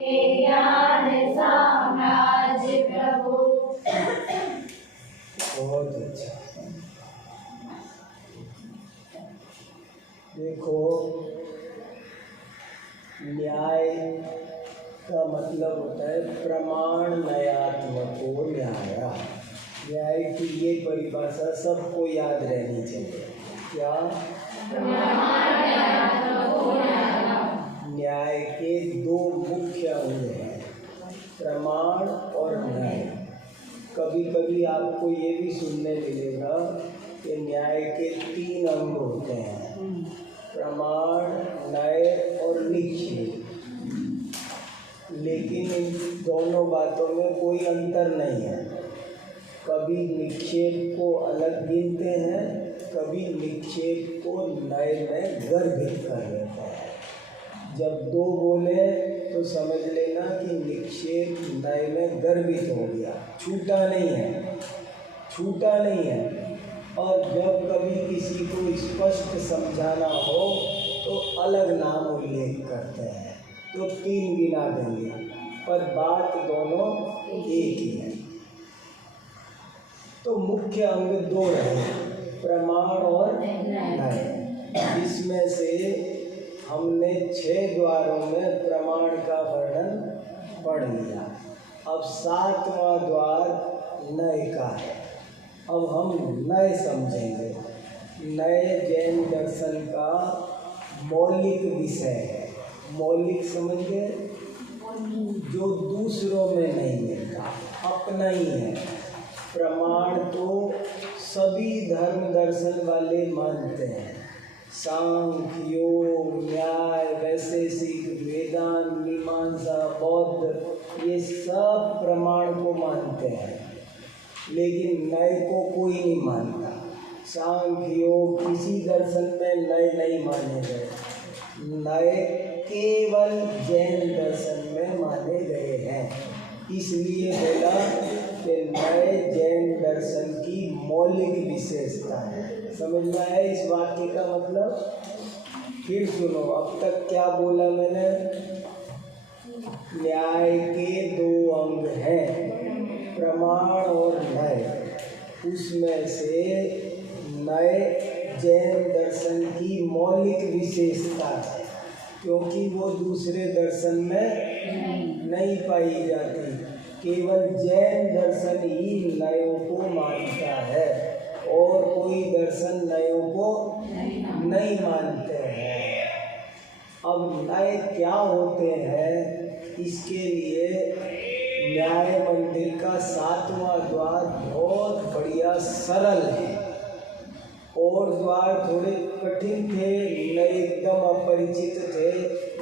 ज्ञान साम्राज्य प्रभु। बहुत अच्छा। देखो, न्याय का मतलब होता है प्रमाण नयात्मको न्याय। न्याय की ये परिभाषा सबको याद रहनी चाहिए। क्या? न्याय के दो मुख्य अंग हैं, प्रमाण और न्याय। कभी कभी आपको ये भी सुनने मिलेगा कि न्याय के 3 अंग होते हैं, प्रमाण, न्याय और निक्षेप। लेकिन इन दोनों बातों में कोई अंतर नहीं है। कभी निक्षेप को अलग गिनते हैं, कभी निक्षेप को न्याय में गर्भित कर लेते हैं। जब 2 बोले तो समझ लेना कि निक्षेप न्याय में गर्भित हो गया, छूटा नहीं है, छूटा नहीं है। और जब कभी किसी को स्पष्ट समझाना हो तो अलग नाम उल्लेख करते हैं, तो 3 गिना देंगे, पर बात दोनों एक ही है। तो मुख्य अंग 2 रहे, प्रमाण और न्याय। इसमें से हमने 6 द्वारों में प्रमाण का वर्णन पढ़ लिया। अब 7वां द्वार न्याय का है। अब हम न्याय समझेंगे। न्याय जैन दर्शन का मौलिक विषय है। मौलिक समझ गए? जो दूसरों में नहीं मिलता, अपना ही है। प्रमाण तो सभी धर्म दर्शन वाले मानते हैं, सांख्य, योग, न्याय, वैशेषिक, वेदांत, मीमांसा, बौद्ध, ये सब प्रमाण को मानते हैं। लेकिन न्याय को कोई नहीं मानता। सांख्य, योग, किसी दर्शन में न्याय नहीं माने गए। न्याय केवल जैन दर्शन में माने गए हैं। इसलिए बोला कि न्याय जैन दर्शन की मौलिक विशेषता है। समझ में आया इस वाक्य का मतलब? फिर सुनो, अब तक क्या बोला मैंने? न्याय के 2 अंग हैं, प्रमाण और न्याय। उसमें से न्याय जैन दर्शन की मौलिक विशेषता है, क्योंकि वो दूसरे दर्शन में नहीं पाई जाती। केवल जैन दर्शन ही न्यायों को मानता है और कोई दर्शन न्यायों को नहीं मानते हैं। अब न्याय क्या होते हैं, इसके लिए न्याय मंदिर का 7वां द्वार बहुत बढ़िया सरल है। और द्वार थोड़े कठिन थे, एकदम अपरिचित थे,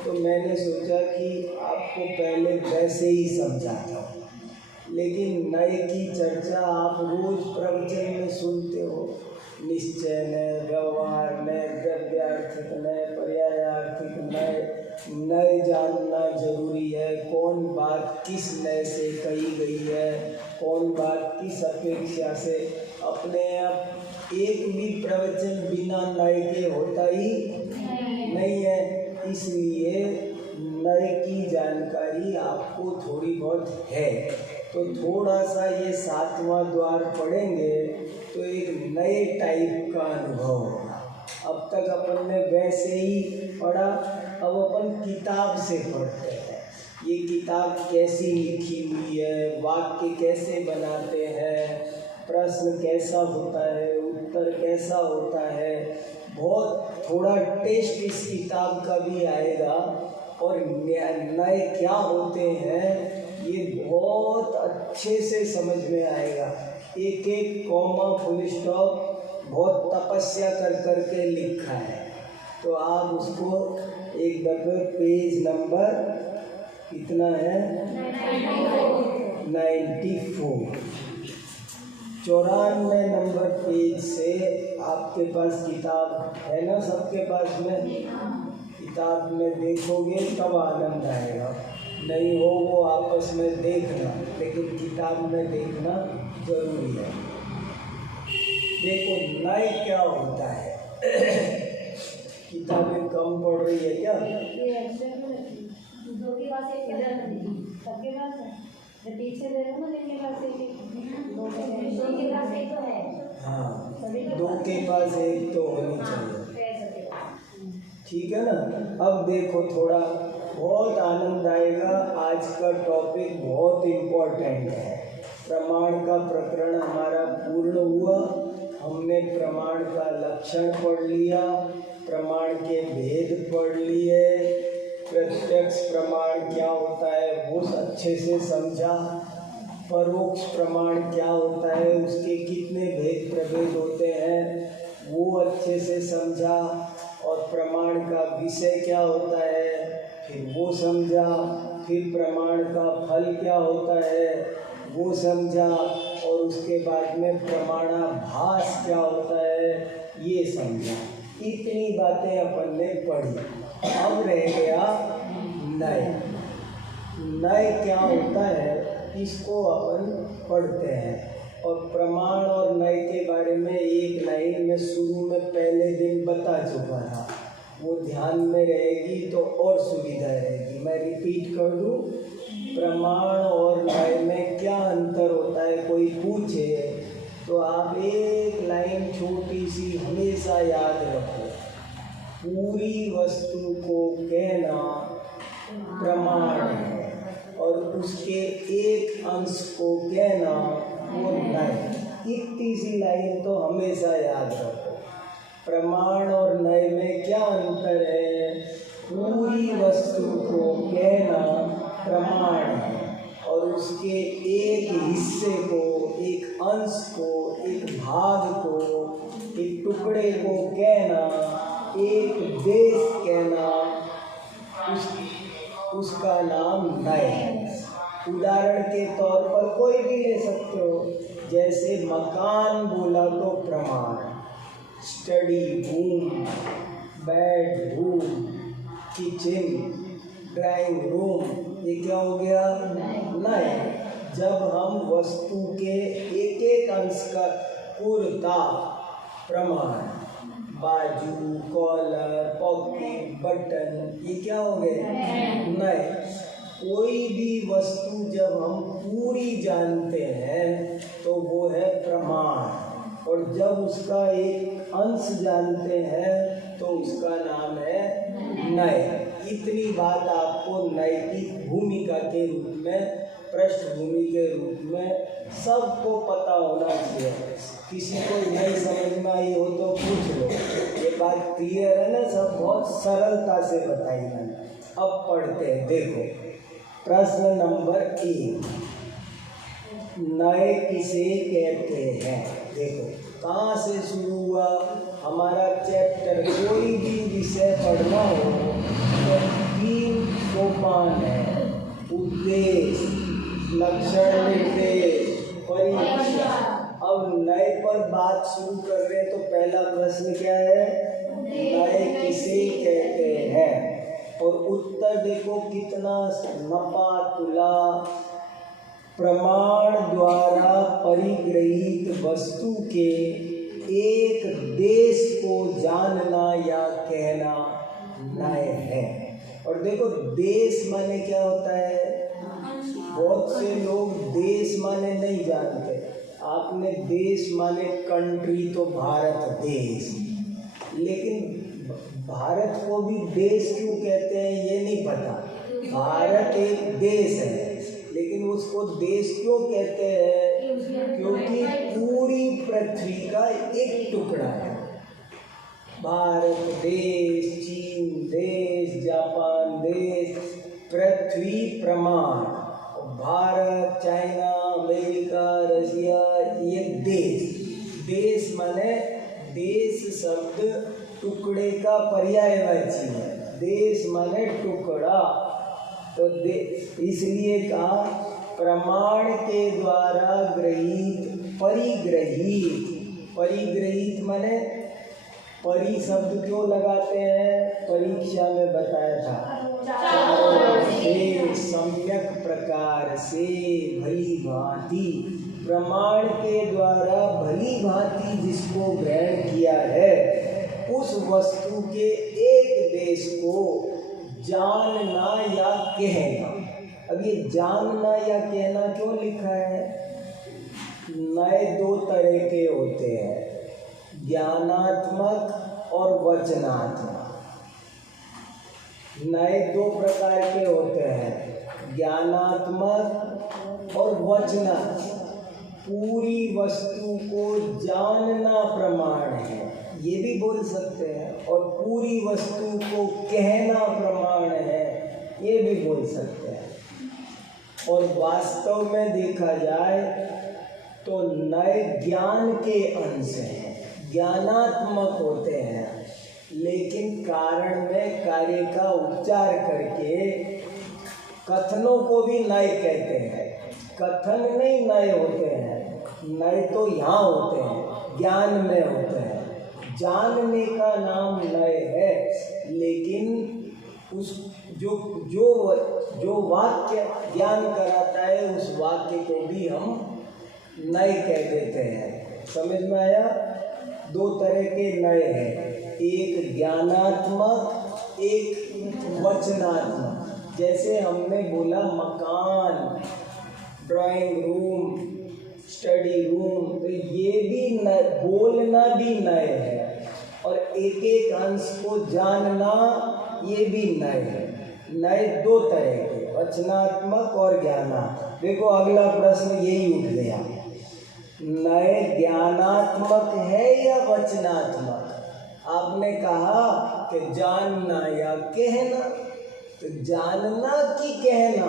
तो मैंने सोचा कि आपको पहले वैसे ही समझाता हूँ। लेकिन न्याय की चर्चा आप रोज प्रवचन में सुनते हो। निश्चय न्याय, व्यवहार न्याय, द्रव्यार्थिक न्याय, पर्यायार्थिक न्याय। न्याय जानना जरूरी है, कौन बात किस न्याय से कही गई है, कौन बात किस अपेक्षा से। अपने आप एक भी प्रवचन बिना न्याय के होता ही नहीं है। इसलिए न्याय की जानकारी आपको थोड़ी बहुत है, तो थोड़ा सा ये 7वां द्वार पढ़ेंगे तो एक नए टाइप का अनुभव होगा। अब तक अपन ने वैसे ही पढ़ा, अब अपन किताब से पढ़ते हैं। ये किताब कैसी लिखी हुई है, वाक्य कैसे बनाते हैं, प्रश्न कैसा होता है, उत्तर कैसा होता है। बहुत थोड़ा टेस्ट इस किताब का भी आएगा। और न्याय क्या होते हैं ये बहुत अच्छे से समझ में आएगा। एक एक कॉमा, फुल स्टॉप बहुत तपस्या कर कर के लिखा है। तो आप उसको एक दफे पेज नंबर कितना है? 94, 94 नंबर पेज से आपके पास किताब है ना? सबके पास में किताब में देखोगे तब आनंद आएगा। नहीं हो वो आपस में देखना, लेकिन किताब में देखना जरूरी है। देखो न्याय क्या होता है। किताबें कम पढ़ रही है क्या? सबके पास है। तो पीछे देखो ना, जिनके पास एक दो के पास एक तो है। हाँ, दो के पास एक तो होनी चाहिए। ठीक है ना। अब देखो, थोड़ा बहुत आनंद आएगा। आज का टॉपिक बहुत इम्पोर्टेंट है। प्रमाण का प्रकरण हमारा पूर्ण हुआ। हमने प्रमाण का लक्षण पढ़ लिया, प्रमाण के भेद पढ़ लिए, प्रत्यक्ष प्रमाण क्या होता है वो अच्छे से समझा, परोक्ष प्रमाण क्या होता है, उसके कितने भेद प्रभेद होते हैं वो अच्छे से समझा, और प्रमाण का विषय क्या होता है फिर वो समझा, फिर प्रमाण का फल क्या होता है वो समझा, और उसके बाद में प्रमाणाभास क्या होता है ये समझा। इतनी बातें अपन ने पढ़ी। अब रह गया नय। नय क्या होता है इसको अपन पढ़ते हैं। और प्रमाण और नय के बारे में एक लाइन में शुरू में पहले दिन बता चुका था, वो ध्यान में रहेगी तो और सुविधा रहेगी। मैं रिपीट कर दूं, प्रमाण और नय में क्या अंतर होता है कोई पूछे तो आप एक लाइन छोटी सी हमेशा याद रखो। पूरी वस्तु को कहना प्रमाण है और उसके एक अंश को कहना वो नय। इतनी सी लाइन तो हमेशा याद रखो। प्रमाण और नय में क्या अंतर है? पूरी वस्तु को कहना प्रमाण है और उसके एक हिस्से को, एक अंश को, एक भाग को, एक टुकड़े को कहना, एक देश कहना, उसका नाम नय है। उदाहरण के तौर पर कोई भी ले सकते हो, जैसे मकान बोला तो प्रमाण, study room, bedroom, kitchen, drawing room, ये क्या हो गया? नय। जब हम वस्तु के एक एक अंश का कुर्ता प्रमाण, बाजू, कॉलर, पॉकेट, बटन, ये क्या हो गए? नय। कोई भी वस्तु जब हम पूरी जानते हैं तो वो है प्रमाण, और जब उसका एक अंश जानते हैं तो उसका नाम है नय। इतनी बात आपको नैतिक भूमिका के रूप में, पृष्ठभूमि के रूप में सबको पता होना चाहिए। किसी को नहीं समझ में आई हो तो पूछ लो। ये बात क्लियर है ना? सब बहुत सरलता से बताई मैंने। अब पढ़ते हैं। देखो प्रश्न नंबर 1, नय किसे कहते हैं? देखो कहाँ से शुरू हुआ हमारा चैप्टर। कोई भी विषय पढ़ना हो तो 3 सोपान है: उद्देश्य, लक्षण, निर्देश, परीक्षा। अब नए पर बात शुरू कर रहे हैं तो पहला प्रश्न क्या है? नए किसे कहते हैं? और उत्तर देखो कितना नपा तुला। प्रमाण द्वारा परिगृहीत वस्तु के एक देश को जानना या कहना नय है। और देखो देश माने क्या होता है? बहुत से लोग देश माने नहीं जानते। आपने देश माने कंट्री तो भारत देश, लेकिन भारत को भी देश क्यों कहते हैं ये नहीं पता। भारत एक देश है, लेकिन उसको देश क्यों कहते हैं? क्योंकि पूरी पृथ्वी का एक टुकड़ा है। भारत देश, चीन देश, जापान देश, पृथ्वी प्रमाण। भारत, चाइना, अमेरिका, रशिया, ये देश। देश माने, देश शब्द टुकड़े का पर्यायवाची है। देश माने टुकड़ा। तो इसलिए कहा प्रमाण के द्वारा गृहीत, परिगृहीत। परिगृहीत माने, परि शब्द क्यों लगाते हैं? परीक्षा में बताया था। से, सम्यक प्रकार से, भली भांति। प्रमाण के द्वारा भली भांति जिसको ग्रहण किया है, उस वस्तु के एक देश को जानना या कहना। अब ये जानना या कहना क्यों लिखा है? नए दो तरह के होते हैं, ज्ञानात्मक और वचनात्मक। नए दो प्रकार के होते हैं, ज्ञानात्मक और वचनात्मक। पूरी वस्तु को जानना प्रमाण है, ये भी बोल सकते हैं, और पूरी वस्तु को कहना प्रमाण है, ये भी बोल सकते हैं। और वास्तव में देखा जाए तो नए ज्ञान के अंश हैं, ज्ञानात्मक होते हैं, लेकिन कारण में कार्य का उपचार करके कथनों को भी नए कहते हैं। कथन नहीं नए होते हैं, नए तो यहाँ होते हैं, ज्ञान में होते हैं। जानने का नाम नए है, लेकिन उस जो वाक्य ज्ञान कराता है उस वाक्य को भी हम नए कह देते हैं। समझ में आया? दो तरह के नए हैं, एक ज्ञानात्मक, एक वचनात्मक। जैसे हमने बोला मकान, ड्राइंग रूम, स्टडी रूम, तो ये भी बोलना भी नए है, और एक एक अंश को जानना ये भी नए है। नए दो तरह के, वचनात्मक और ज्ञानात्मक। देखो अगला प्रश्न यही उठ गया, नए ज्ञानात्मक है या वचनात्मक? आपने कहा कि जानना या कहना, तो जानना कि कहना,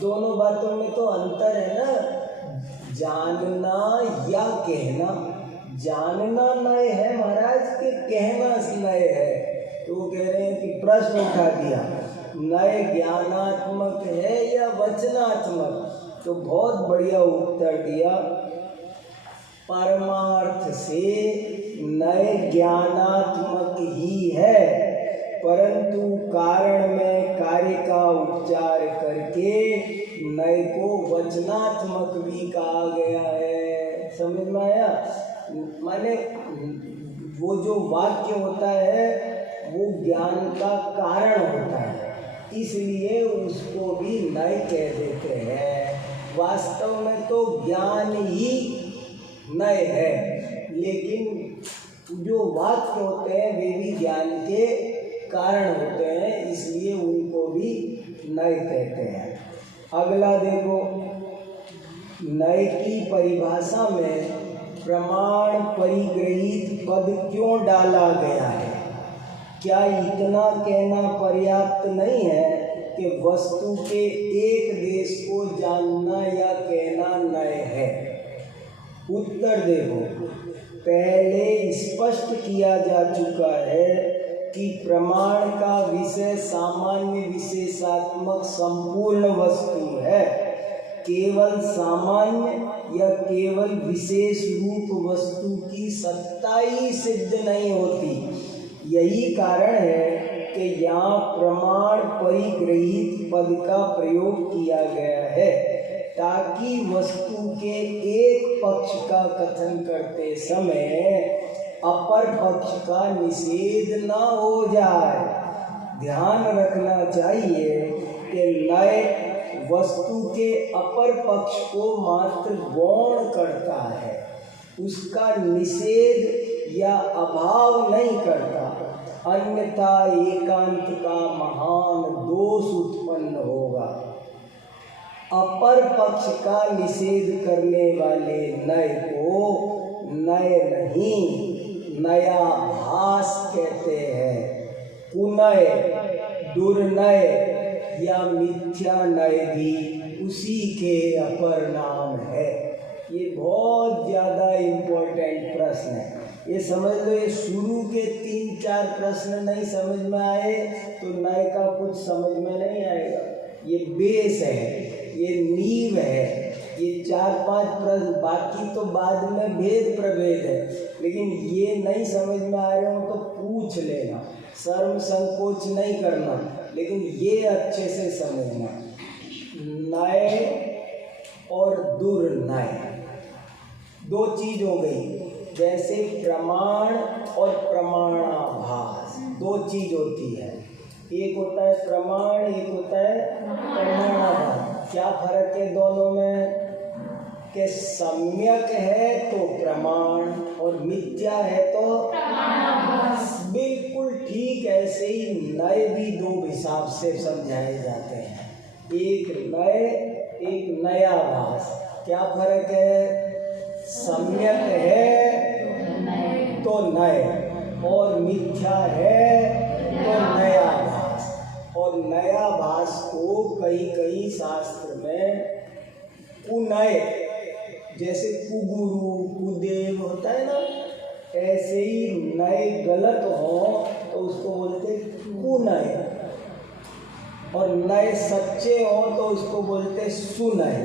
दोनों बातों में तो अंतर है ना। जानना या कहना, जानना नए है महाराज के कहना नए है। तो वो कह रहे हैं कि प्रश्न उठा दिया, नए ज्ञानात्मक है या वचनात्मक? तो बहुत बढ़िया उत्तर दिया, परमार्थ से नए ज्ञानात्मक ही है, परंतु कारण में कार्य का उपचार करके नए को वचनात्मक भी कहा गया है। समझ में आया? माने वो जो वाक्य होता है वो ज्ञान का कारण होता है, इसलिए उसको भी नए कह देते हैं। वास्तव में तो ज्ञान ही नए है, लेकिन जो वाक्य होते हैं वे भी ज्ञान के कारण होते हैं, इसलिए उनको भी नए कहते हैं। अगला देखो, नए की परिभाषा में प्रमाण परिग्रहित पद क्यों डाला गया है? क्या इतना कहना पर्याप्त नहीं है कि वस्तु के एक देश को जानना या कहना नए है? उत्तर देखो, पहले स्पष्ट किया जा चुका है कि प्रमाण का विषय सामान्य विशेषात्मक संपूर्ण वस्तु है, केवल सामान्य या केवल विशेष रूप वस्तु की सत्ता ही सिद्ध नहीं होती। यही कारण है कि यहाँ प्रमाण परिग्रहित पद का प्रयोग किया गया है, ताकि वस्तु के एक पक्ष का कथन करते समय अपर पक्ष का निषेध न हो जाए। ध्यान रखना चाहिए कि नए वस्तु के अपर पक्ष को मात्र गौण करता है, उसका निषेध या अभाव नहीं करता, अन्यथा एकांत का महान दोष उत्पन्न होगा। अपर पक्ष का निषेध करने वाले नए को नए नहीं, नया भास कहते हैं। कुनय, दुर्नय या मिथ्या नय भी उसी के अपर नाम है। ये बहुत ज़्यादा इम्पोर्टेंट प्रश्न है, ये समझ लो। ये शुरू के 3-4 प्रश्न नहीं समझ में आए तो नए का कुछ समझ में नहीं आएगा। ये बेस है, ये नींव है। ये 4-5 प्रश्न बाकी तो बाद में भेद प्रभेद है, लेकिन ये नहीं समझ में आ रहे हो तो पूछ लेना, शर्म संकोच नहीं करना, लेकिन ये अच्छे से समझना। नए और दुर्नय दो चीज हो गई। जैसे प्रमाण और प्रमाणाभास दो चीज होती है। एक होता है प्रमाण, एक होता है प्रमाणाभास। क्या फर्क है दोनों में? कि सम्यक है तो प्रमाण और मिथ्या है तो प्रमाणाभास। बिल्कुल ठीक ऐसे ही नए भी दो हिसाब से समझाए जाते हैं, एक नए एक नया भास। क्या फर्क है? सम्यक है तो नए और मिथ्या है तो नया भास। और नया भास को कई शास्त्र में कुनय, जैसे कुगुरु कुदेव होता है ना, ऐसे ही नए गलत हो तो उसको बोलते कुनय, और नए सच्चे हो तो उसको बोलते सुनय।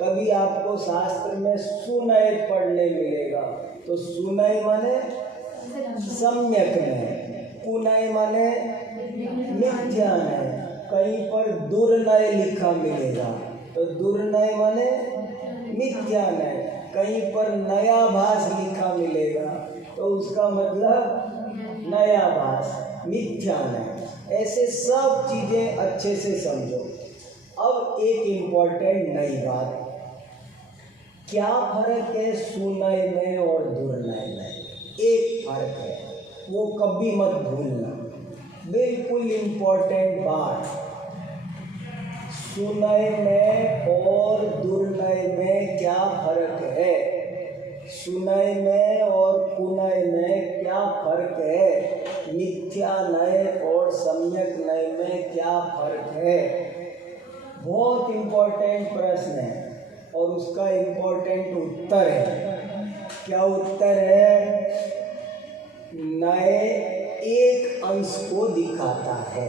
कभी आपको शास्त्र में सुनय पढ़ने मिलेगा तो सुनय माने सम्यक में, कुनय माने मिथ्या में। कहीं पर दुर्नय लिखा मिलेगा तो दुर्नय माने मिथ्या नय। कहीं पर नया भास लिखा मिलेगा तो उसका मतलब नया भास, मिथ्या नय। ऐसे सब चीजें अच्छे से समझो। अब एक इम्पोर्टेंट नई बात, क्या फर्क है सुनय में और दुर्नय में? एक फर्क है, वो कभी मत भूलना, बिल्कुल इम्पोर्टेंट बात। सुनय में और दुर्नय में क्या फर्क है? सुनय में और कुनय में क्या फर्क है? मिथ्या नय और सम्यक नय में क्या फर्क है? बहुत इम्पोर्टेंट प्रश्न है और उसका इम्पोर्टेंट उत्तर है। क्या उत्तर है? नय एक अंश को दिखाता है,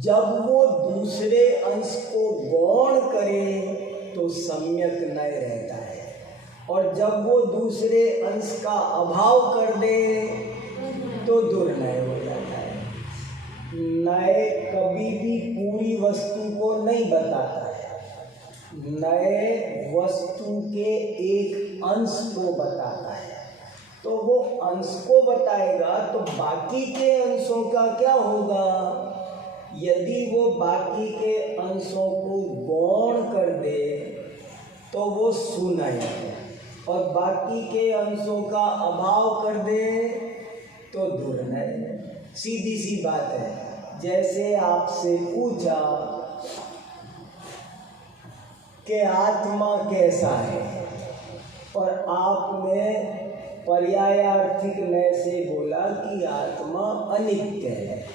जब वो दूसरे अंश को गौण करे तो सम्यक नय रहता है, और जब वो दूसरे अंश का अभाव कर दे तो दुर्नय हो जाता है। नय कभी भी पूरी वस्तु को नहीं बताता है, नय वस्तु के एक अंश को बताता है। तो वो अंश को बताएगा तो बाकी के अंशों का क्या होगा? यदि वो बाकी के अंशों को गौण कर दे तो वो सुनय, और बाकी के अंशों का अभाव कर दे तो दुर्नय। सीधी सी बात है। जैसे आपसे पूछा कि आत्मा कैसा है, और आपने पर्यायार्थिक नय से बोला कि आत्मा अनित्य है।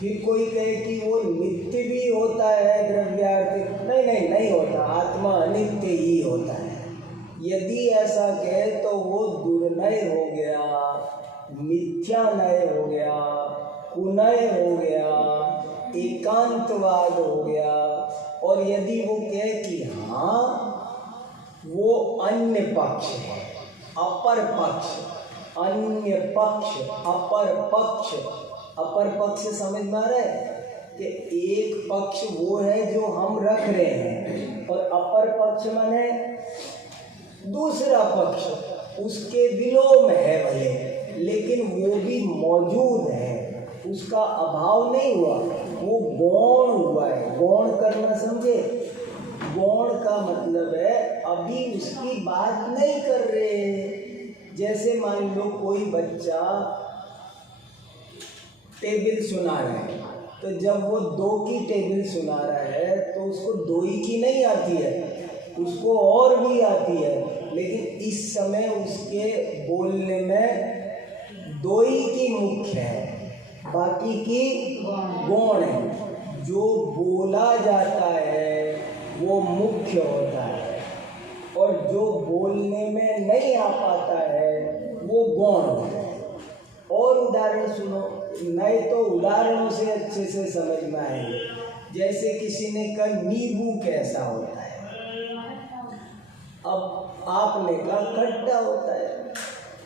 फिर कोई कहे कि वो नित्य भी होता है द्रव्यार्थिक, नहीं होता, आत्मा अनित्य ही होता है। यदि ऐसा कहे तो वो दुर्नय हो गया, मिथ्या नय हो गया, कुनय हो गया, एकांतवाद हो गया। और यदि वो कहे कि हाँ वो अन्य पक्ष है, अपर पक्ष, अन्य पक्ष, अपर पक्ष। अपर पक्ष समझ में आ रहा है कि एक पक्ष वो है जो हम रख रहे हैं, और अपर पक्ष माने दूसरा पक्ष, उसके विलोम है भले, लेकिन वो भी मौजूद है, उसका अभाव नहीं हुआ, वो गौण हुआ है। गौण करना समझे? गौण का मतलब है अभी उसकी बात नहीं कर रहे। जैसे मान लो कोई बच्चा टेबल सुना रहा है, तो जब वो 2 की टेबल सुना रहा है तो उसको 2 ही की नहीं आती है, उसको और भी आती है, लेकिन इस समय उसके बोलने में 2 ही की मुख्य है, बाकी की गौण है। जो बोला जाता है वो मुख्य होता है, और जो बोलने में नहीं आ पाता है वो गौण होता है। और उदाहरण सुनो, नहीं तो उदाहरणों से अच्छे से समझ में आएंगे। जैसे किसी ने कहा नींबू कैसा होता है, अब आपने कहा खट्टा होता है,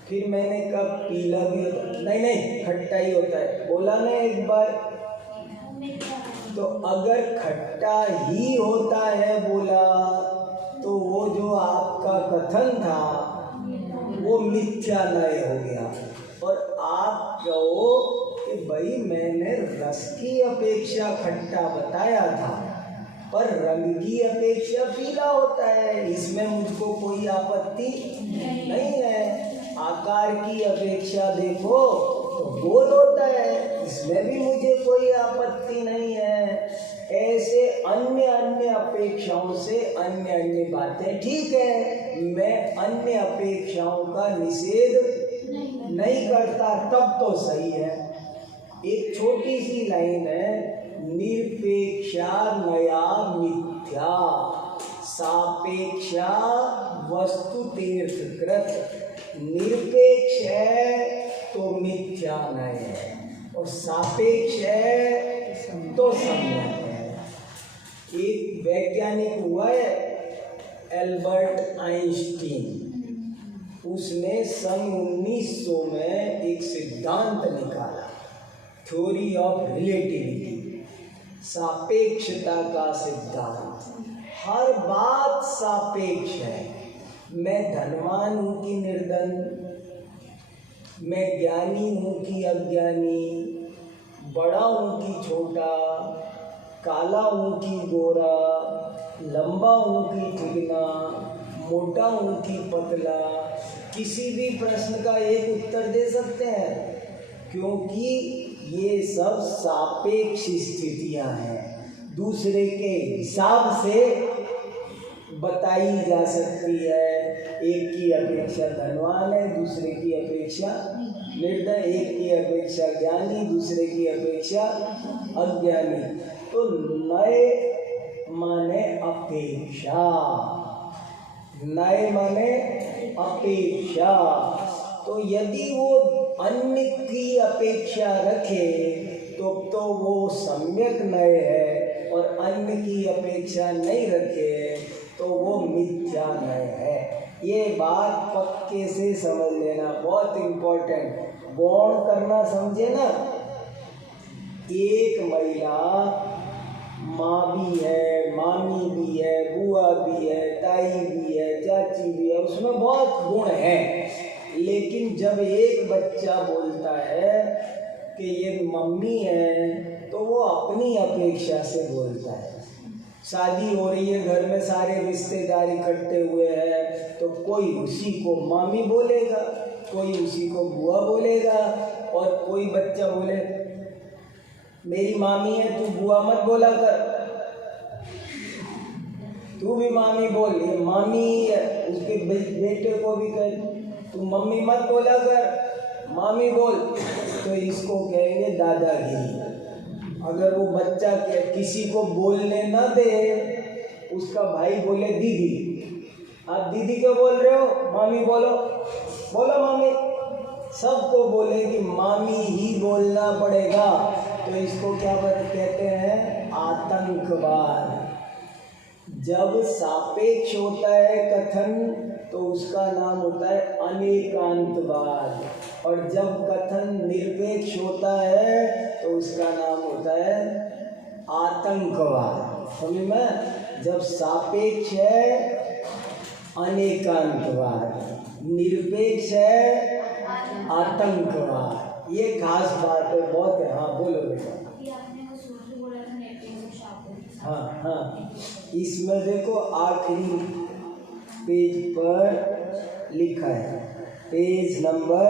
फिर मैंने कहा पीला भी होता है, नहीं खट्टा ही होता है, बोला ना एक बार। तो अगर खट्टा ही होता है बोला तो वो जो आपका कथन था वो मिथ्या नय हो गया, और आप कहो कि भाई मैंने रस की अपेक्षा खट्टा बताया था, पर रंग की अपेक्षा पीला होता है, इसमें मुझको कोई आपत्ति नहीं है। आकार की अपेक्षा देखो तो गोल होता है, इसमें भी मुझे कोई आपत्ति नहीं है। ऐसे अन्य अन्य अपेक्षाओं से अन्य अन्य बातें ठीक है, मैं अन्य अपेक्षाओं का निषेध नहीं करता, तब तो सही है। एक छोटी सी लाइन है, निरपेक्षा नया मिथ्या सापेक्षा वस्तु तीर्थकृत। निरपेक्ष है तो मिथ्या नय है, और सापेक्ष है तो सम्यक है। एक वैज्ञानिक हुआ है एल्बर्ट आइंस्टीन, उसने सन 1900 में एक सिद्धांत निकाला, थ्योरी ऑफ रिलेटिविटी, सापेक्षता का सिद्धांत। हर बात सापेक्ष है। मैं धनवान हूँ कि निर्धन, मैं ज्ञानी हूँ कि अज्ञानी, बड़ा हूँ कि छोटा, काला हूँ कि गोरा, लंबा हूँ कि चिकना, मोटा हूँ कि पतला, किसी भी प्रश्न का एक उत्तर दे सकते हैं, क्योंकि ये सब सापेक्ष स्थितियां हैं, दूसरे के हिसाब से बताई जा सकती है। एक की अपेक्षा धनवान है, दूसरे की अपेक्षा निर्धन, एक की अपेक्षा ज्ञानी, दूसरे की अपेक्षा अज्ञानी। तो नए माने अपेक्षा, नए माने अपेक्षा। तो यदि वो अन्य की अपेक्षा रखे तो वो सम्यक नय है, और अन्य की अपेक्षा नहीं रखे तो वो मिथ्या नय है। ये बात पक्के से समझ लेना, बहुत इम्पोर्टेंट। गौण करना समझे ना। एक महिला माँ भी है, मामी भी है, बुआ भी है, ताई भी है, चाची भी है, उसमें बहुत गुण हैं। लेकिन जब एक बच्चा बोलता है कि ये मम्मी है, तो वो अपनी अपेक्षा से बोलता है। शादी हो रही है, घर में सारे रिश्तेदार इकट्ठे हुए हैं, तो कोई उसी को मामी बोलेगा, कोई उसी को बुआ बोलेगा, और कोई बच्चा बोले मेरी मामी है तू बुआ मत बोला कर, तू भी मामी बोल। ये मामी उसके बेटे को भी कहे तू मम्मी मत बोला कर, मामी बोल, तो इसको कहेंगे दादागिरी। अगर वो बच्चा किसी को बोलने ना दे, उसका भाई बोले दीदी, आप दीदी क्यों बोल रहे हो, मामी बोलो, बोलो मामी, सबको बोले कि मामी ही बोलना पड़ेगा, तो इसको क्या कहते हैं, आतंकवाद। जब सापेक्ष होता है कथन तो उसका नाम होता है अनेकांतवाद, और जब कथन निरपेक्ष होता है तो उसका नाम होता है आतंकवाद। समझ में? जब सापेक्ष है अनेकांतवाद, निरपेक्ष है आतंकवाद। ये खास बात है, बहुत है। हाँ बोलो बेटा। हाँ हाँ, इसमें देखो आखिरी पेज पर लिखा है, पेज नंबर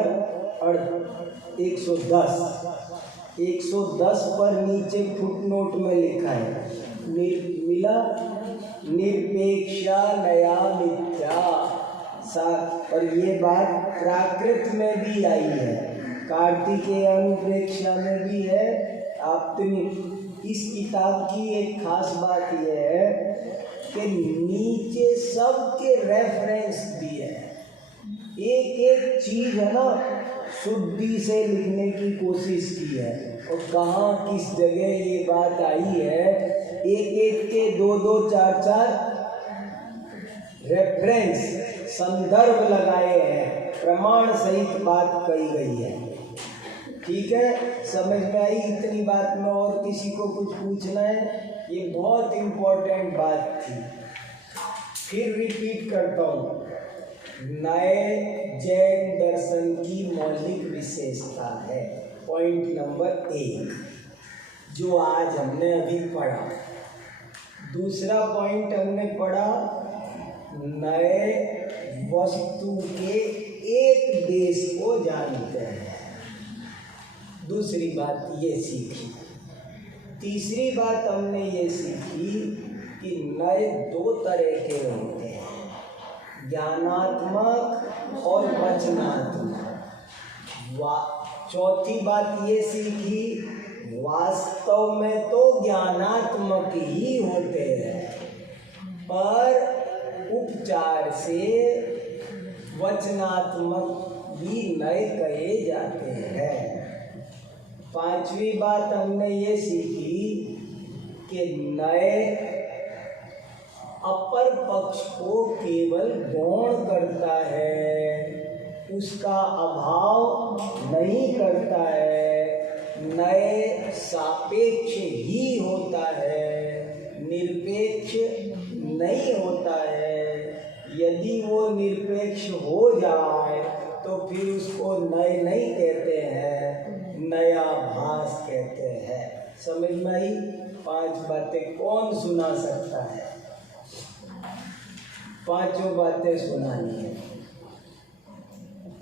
110 पर नीचे फुटनोट में लिखा है, मिला निरपेक्षा नया मिथ्या। और ये बात प्राकृत में भी आई है, कार्तिकेय अनुप्रेक्षा में भी है। आप इस किताब की एक खास बात यह है कि नीचे सबके रेफरेंस दिए हैं, एक एक चीज है ना शुद्धि से लिखने की कोशिश की है, और कहाँ किस जगह ये बात आई है, एक एक के 2-2, 4-4 रेफरेंस संदर्भ लगाए हैं, प्रमाण सहित बात कही गई है। ठीक है, समझ में आई इतनी बात में? और किसी को कुछ पूछना है? ये बहुत इम्पोर्टेंट बात थी। फिर रिपीट करता हूँ, नए जैन दर्शन की मौलिक विशेषता है, पॉइंट नंबर 1 जो आज हमने अभी पढ़ा। दूसरा पॉइंट हमने पढ़ा नए वस्तु के एक देश को जानते हैं। दूसरी बात ये सीखी। तीसरी बात हमने ये सीखी कि नए 2 तरह के होते हैं, ज्ञानात्मक और वचनात्मक। चौथी बात ये सीखी वास्तव में तो ज्ञानात्मक ही होते हैं, पर उपचार से वचनात्मक भी नए कहे जाते हैं। पांचवी बात हमने ये सीखी कि नए अपर पक्ष को केवल गौण करता है, उसका अभाव नहीं करता है। नए सापेक्ष ही होता है, निरपेक्ष नहीं होता है। यदि वो निरपेक्ष हो जाए तो फिर उसको नए नहीं कहते हैं, नया भास कहते हैं। समझ में आई? 5 बातें कौन सुना सकता है? 5 बातें सुनानी है।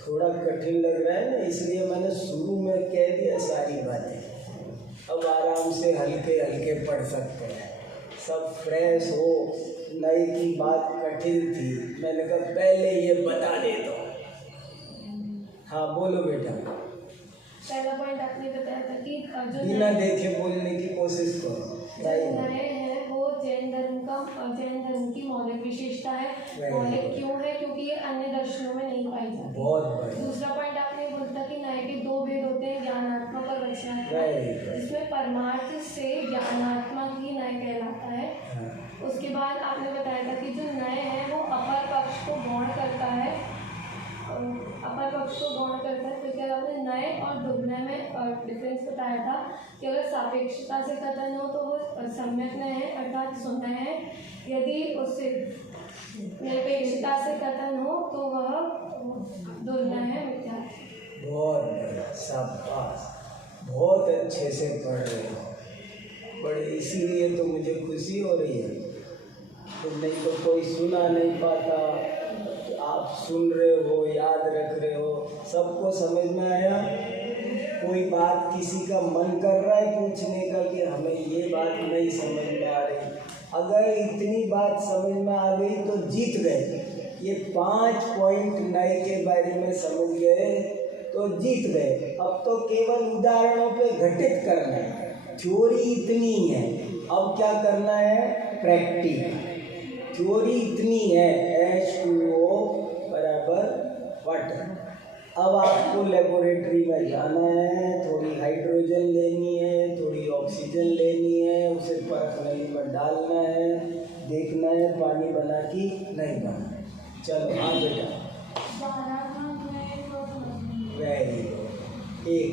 थोड़ा कठिन लग रहा है ना, इसलिए मैंने शुरू में कह दिया सारी बातें। अब आराम से हल्के हल्के पढ़ सकते हैं, सब फ्रेश हो। नई की बात कठिन थी, मैंने कहा पहले ये बता दे दो। हाँ बोलो बेटा। पहला पॉइंट आपने बताया था कि जो बिना देखे बोलने की कोशिश करो। नए हैं वो जैन धर्म की मौलिक विशेषता है। मौलिक क्यों है? क्योंकि ये अन्य दर्शनों में नहीं पाई जाती। बहुत बढ़िया। दूसरा पॉइंट आपने बोलता कि नए के 2 भेद होते हैं, ज्ञानात्मक और वचनात्मक। इसमें परमार्थ से ज्ञानात्मक ही नए कहलाता है। उसके बाद आपने बताया था कि जो नए हैं वो अपर पक्ष को गौण करता है, फिर क्या आपने नए और दुर्नय में डिफरेंस बताया था कि अगर सापेक्षता से कथन हो तो वो सम्यक नए है अर्थात सुनना है, यदि उससे निरपेक्षता से कथन हो तो वह दुर्नय है, मिथ्या है। बहुत बढ़िया, शाबाश, बहुत अच्छे से पढ़ रहे हो। बड़े इसीलिए तो मुझे खुशी हो रही है। तो नहीं तो कोई सुना नहीं पाता, आप सुन रहे हो, याद रख रहे हो, सबको समझ में आया। कोई बात किसी का मन कर रहा है पूछने का कि हमें ये बात नहीं समझ में आ रही, अगर इतनी बात समझ में आ गई तो जीत गए। ये 5 पॉइंट नए के बारे में समझ गए तो जीत गए। अब तो केवल उदाहरणों पे घटित करना है, थ्योरी इतनी है, अब क्या करना है? प्रैक्टिस। थ्योरी इतनी है H2O बराबर वाटर। अब आपको लेबोरेटरी में जाना है, थोड़ी हाइड्रोजन लेनी है, थोड़ी ऑक्सीजन लेनी है, उसे परखनली में डालना है, देखना है पानी बना कि नहीं बना। चलो हाँ बेटा, वेरी गुड। एक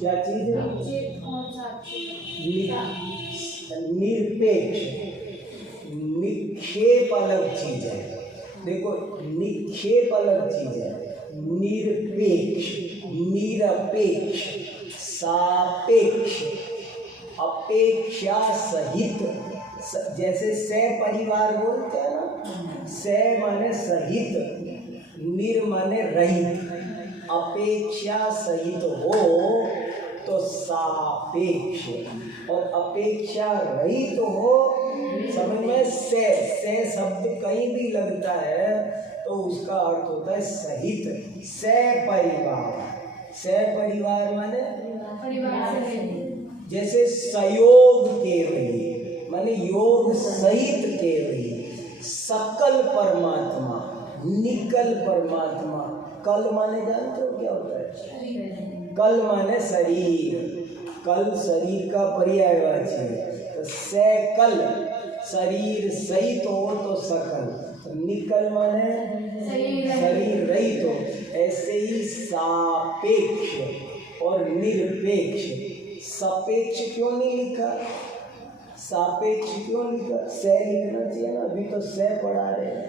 क्या चीज़ है? निरपेक्ष। निक्षेप अलग चीज है। देखो निक्षेप अलग चीज है, निरपेक्ष, निरपेक्ष, सापेक्ष, अपेक्षा सहित। जैसे से परिवार बोलते हैं ना, से माने सहित, निर माने रहित, अपेक्षा सहित हो तो सापेक्ष, और अपेक्षा रहित हो समझ में से शब्द कहीं भी लगता है तो उसका अर्थ होता है सहित। से परिवार माने परिवार से, जैसे संयोग केवली माने योग सहित केवली। सकल परमात्मा, निकल परमात्मा। कल माने जानते हो क्या होता है? कल माने शरीर, कल शरीर का पर्यायवाची है। तो सकल शरीर सहित हो तो सकल, तो निकल माने शरीर रहित हो। ऐसे ही सापेक्ष और निरपेक्ष। सापेक्ष क्यों नहीं लिखा? सापेक्ष क्यों लिखा? से लिखना चाहिए ना, अभी तो से पढ़ा रहे हैं।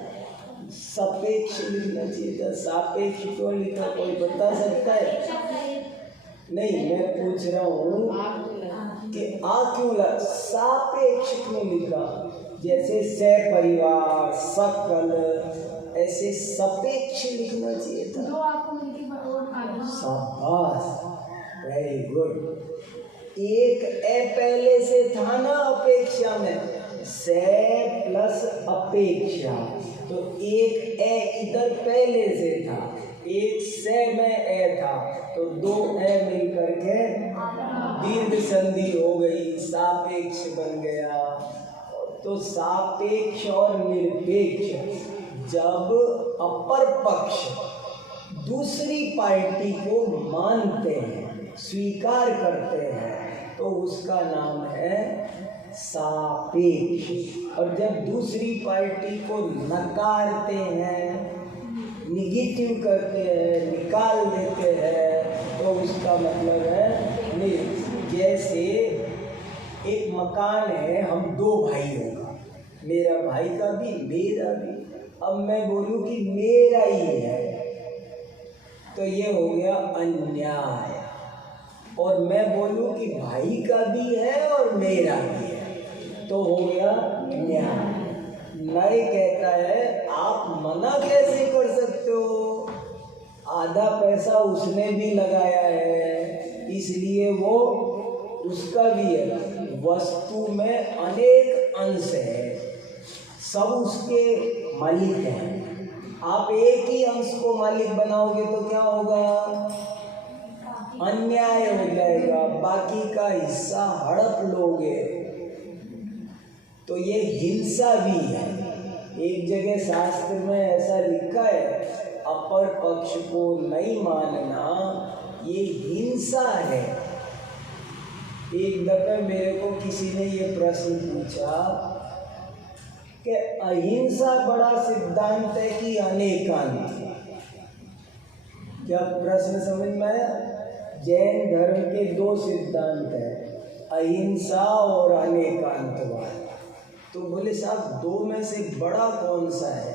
सापेक्ष लिखना चाहिए था, सापेक्ष क्यों लिखा, कोई बता सकता है? नहीं, मैं पूछ रहा हूँ कि क्यों लगा, सापेक्ष क्यों लिखा? जैसे सपरिवार, सकल, ऐसे सापेक्ष लिखना चाहिए था। दो आपको मिलके शाबाश, वेरी गुड। एक ए पहले से था ना अपेक्षा में, से प्लस अपेक्षा, तो एक ए इधर पहले से था, एक से में ए था, तो दो ए मिलकर के दीर्घ संधि हो गई, सापेक्ष बन गया। तो सापेक्ष और निरपेक्ष, जब अपर पक्ष दूसरी पार्टी को मानते हैं, स्वीकार करते हैं, तो उसका नाम है सापेक्ष। और जब दूसरी पार्टी को नकारते हैं, निगेटिव करते हैं, निकाल देते हैं, तो उसका मतलब है नहीं। जैसे एक मकान है, हम दो भाई होगा, मेरा भाई का भी मेरा भी, अब मैं बोलूँ कि मेरा ही है, तो ये हो गया अन्याय। और मैं बोलूँ कि भाई का भी है और मेरा भी है, तो हो गया न्याय। न्याय कहता है आप मना कैसे कर सकते हो, आधा पैसा उसने भी लगाया है, इसलिए वो उसका भी है। वस्तु में अनेक अंश है, सब उसके मालिक हैं। आप एक ही अंश को मालिक बनाओगे तो क्या होगा, अन्याय हो जाएगा, बाकी का हिस्सा हड़प लोगे, तो ये हिंसा भी है। एक जगह शास्त्र में ऐसा लिखा है, अपर पक्ष को नहीं मानना ये हिंसा है। एक दफे मेरे को किसी ने ये प्रश्न पूछा कि अहिंसा बड़ा सिद्धांत है कि अनेकांत? क्या प्रश्न समझ में आया? जैन धर्म के दो सिद्धांत हैं, अहिंसा और अनेकांतवाद। तो बोले साहब दो में से बड़ा कौन सा है?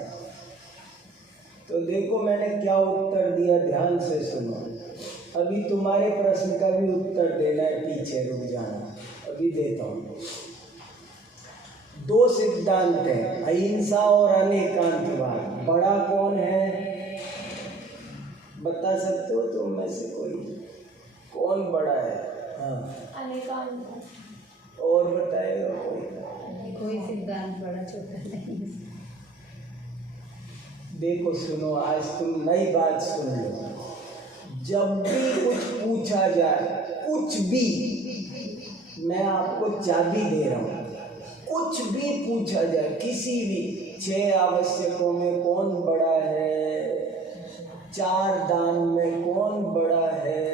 तो देखो मैंने क्या उत्तर दिया, ध्यान से सुनो। अभी तुम्हारे प्रश्न का भी उत्तर देना है, पीछे रुक जाना, अभी देता हूँ। दो सिद्धांत हैं, अहिंसा और अनेकांतवाद। बड़ा कौन है, बता सकते हो तुम में से कोई? कौन बड़ा है? हाँ, अनेकांत। और बताएगा कोई? कोई सिद्धांत बड़ा छोटा नहीं। देखो सुनो, आज तुम नई बात सुन लो। जब भी कुछ पूछा जाए, कुछ भी, मैं आपको चाबी दे रहा हूँ, कुछ भी पूछा जाए, किसी भी 6 आवश्यकों में कौन बड़ा है, 4 दान में कौन बड़ा है,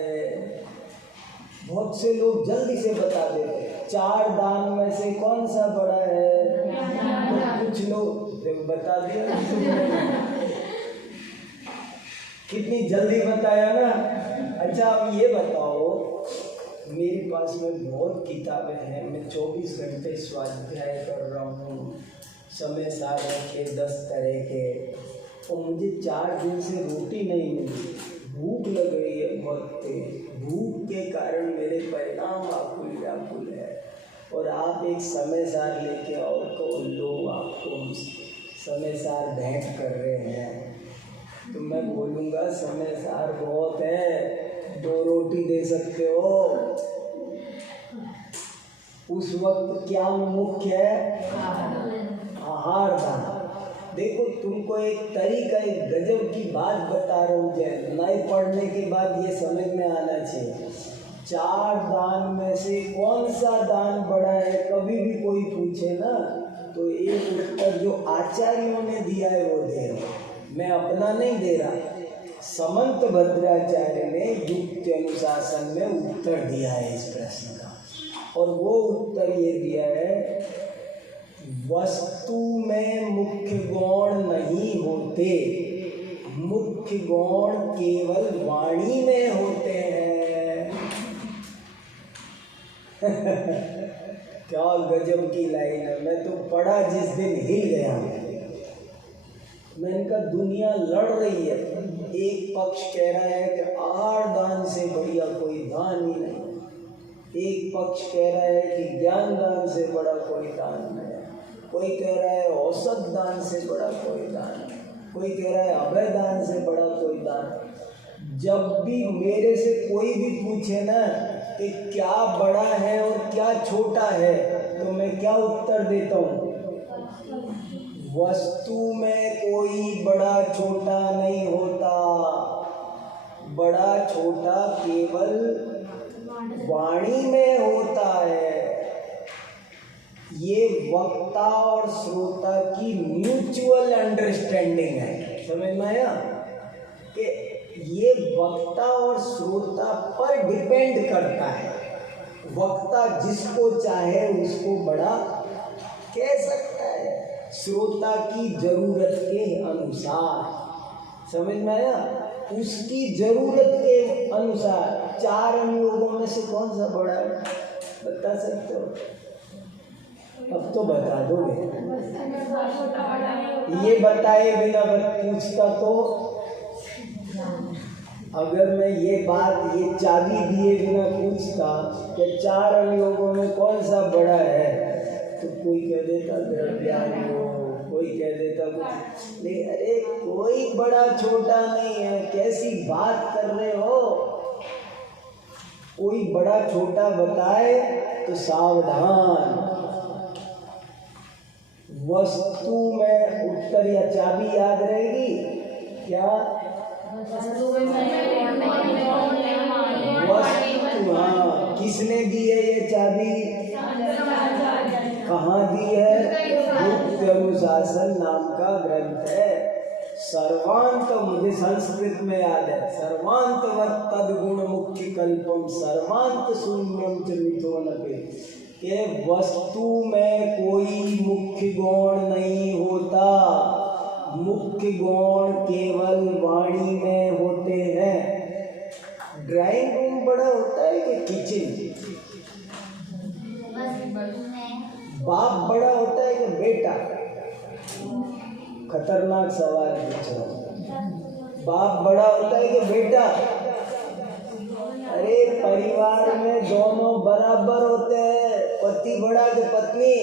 बहुत से लोग जल्दी से बता देते हैं 4 दान में से कौन सा बड़ा है, तो कुछ लोग बता दिया। कितनी जल्दी बताया ना। अच्छा अब ये बताओ, मेरे पास में बहुत किताबें हैं, मैं 24 घंटे स्वाध्याय कर रहा हूँ, समय सार रखे 10 तरह के, और मुझे 4 दिन से रोटी नहीं मिली, भूख लग रही है बहुत तेज, भूख के कारण मेरे परिणाम आकुल व्याकुल है, और आप एक समय सार लेके आओ तो लोग आपको समय सार भेंट कर रहे हैं, तो मैं बोलूँगा समय सार बहुत है, 2 रोटी दे सकते हो। उस वक्त क्या मुख्य है, आहार दान। देखो तुमको एक तरीका, एक गजब की बात बता रहा हूँ, नए पढ़ने के बाद ये समझ में आना चाहिए। 4 दान में से कौन सा दान बड़ा है, कभी भी कोई पूछे ना, तो एक उत्तर जो आचार्यों ने दिया है वो दे रहा हूँ, मैं अपना नहीं दे रहा। समंत भद्राचार्य ने युक्ति अनुशासन में उत्तर दिया है इस प्रश्न का, और वो उत्तर ये दिया है, वस्तु में मुख्य गौण नहीं होते, मुख्य गौण केवल वाणी में होते हैं। क्या गजब की लाइन है, मैं तो पढ़ा जिस दिन हिल गया। मैंने कहा दुनिया लड़ रही है। एक पक्ष कह रहा है कि 8 दान से बढ़िया कोई दान ही नहीं, एक पक्ष कह रहा है कि ज्ञान दान से बड़ा कोई दान नहीं, कोई कह रहा है औसत दान से बड़ा कोई दान, कोई कह रहा है अभय दान से बड़ा कोई दान। जब भी मेरे से कोई भी पूछे ना कि क्या बड़ा है और क्या छोटा है, तो मैं क्या उत्तर देता हूँ? वस्तु में कोई बड़ा छोटा नहीं होता, बड़ा छोटा केवल वाणी में होता है। ये वक्ता और श्रोता की म्यूचुअल अंडरस्टैंडिंग है। समझ में आया कि ये वक्ता और श्रोता पर डिपेंड करता है। वक्ता जिसको चाहे उसको बड़ा कह सकता है, श्रोता की जरूरत के अनुसार। समझ में आया? उसकी जरूरत के अनुसार 4 अनुयोगों में से कौन सा बड़ा है, बता सकते हो? अब तो बता दोगे। ये बताए बिना पूछता तो, अगर मैं ये बात, ये चाबी दिए बिना पूछता कि 4 अनुयोगों में कौन सा बड़ा है, तो कोई कह देता द्रव्यानुयोग, कोई कह देता कुछ। लेकिन अरे कोई बड़ा छोटा नहीं है, कैसी बात कर रहे हो? कोई बड़ा छोटा बताए तो सावधान। वस्तु में उत्तर या चाबी याद रहेगी क्या? वस्तु, हाँ। किसने दी है ये चाबी? कहाँ दी है? गुप्त अनुशासन नाम का ग्रंथ है। सर्वांत, मुझे संस्कृत में याद है, सर्वांतवत् तद्गुण मुख्य कल्पम सर्वांत शून्यम च मिथो नपे, कि वस्तु में कोई मुख्य गुण नहीं होता, मुख्य गुण केवल वाणी में होते हैं। ड्राइंग रूम बड़ा होता है कि किचन? बाप बड़ा होता है कि बेटा? खतरनाक सवाल पूछ रहा हूँ। बाप बड़ा होता है कि बेटा? अरे परिवार में दोनों बराबर होते हैं, पति बड़ा कि पत्नी?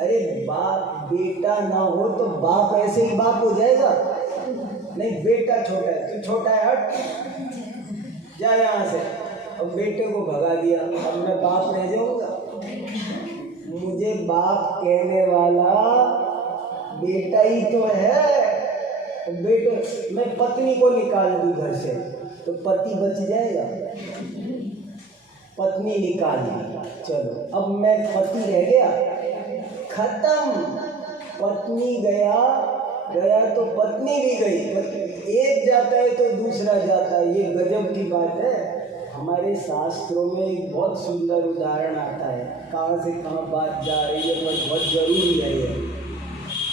अरे बाप बेटा ना हो तो बाप ऐसे ही बाप हो जाएगा? नहीं, बेटा छोटा है, तू छोटा है, हट जा यहाँ से। अब बेटे को भगा दिया, अब मैं बाप रह जाऊंगा? मुझे बाप कहने वाला बेटा ही तो है। बेटे, मैं पत्नी को निकाल दूं घर से तो पति बच जाएगा? पत्नी निकाल दी, चलो अब मैं पति रह गया, खत्म। पत्नी गया तो पत्नी भी गई। एक जाता है तो दूसरा जाता है, ये गजब की बात है। हमारे शास्त्रों में एक बहुत सुंदर उदाहरण आता है, कहाँ से कहाँ बात जा रही है पर बहुत जरूरी है, ये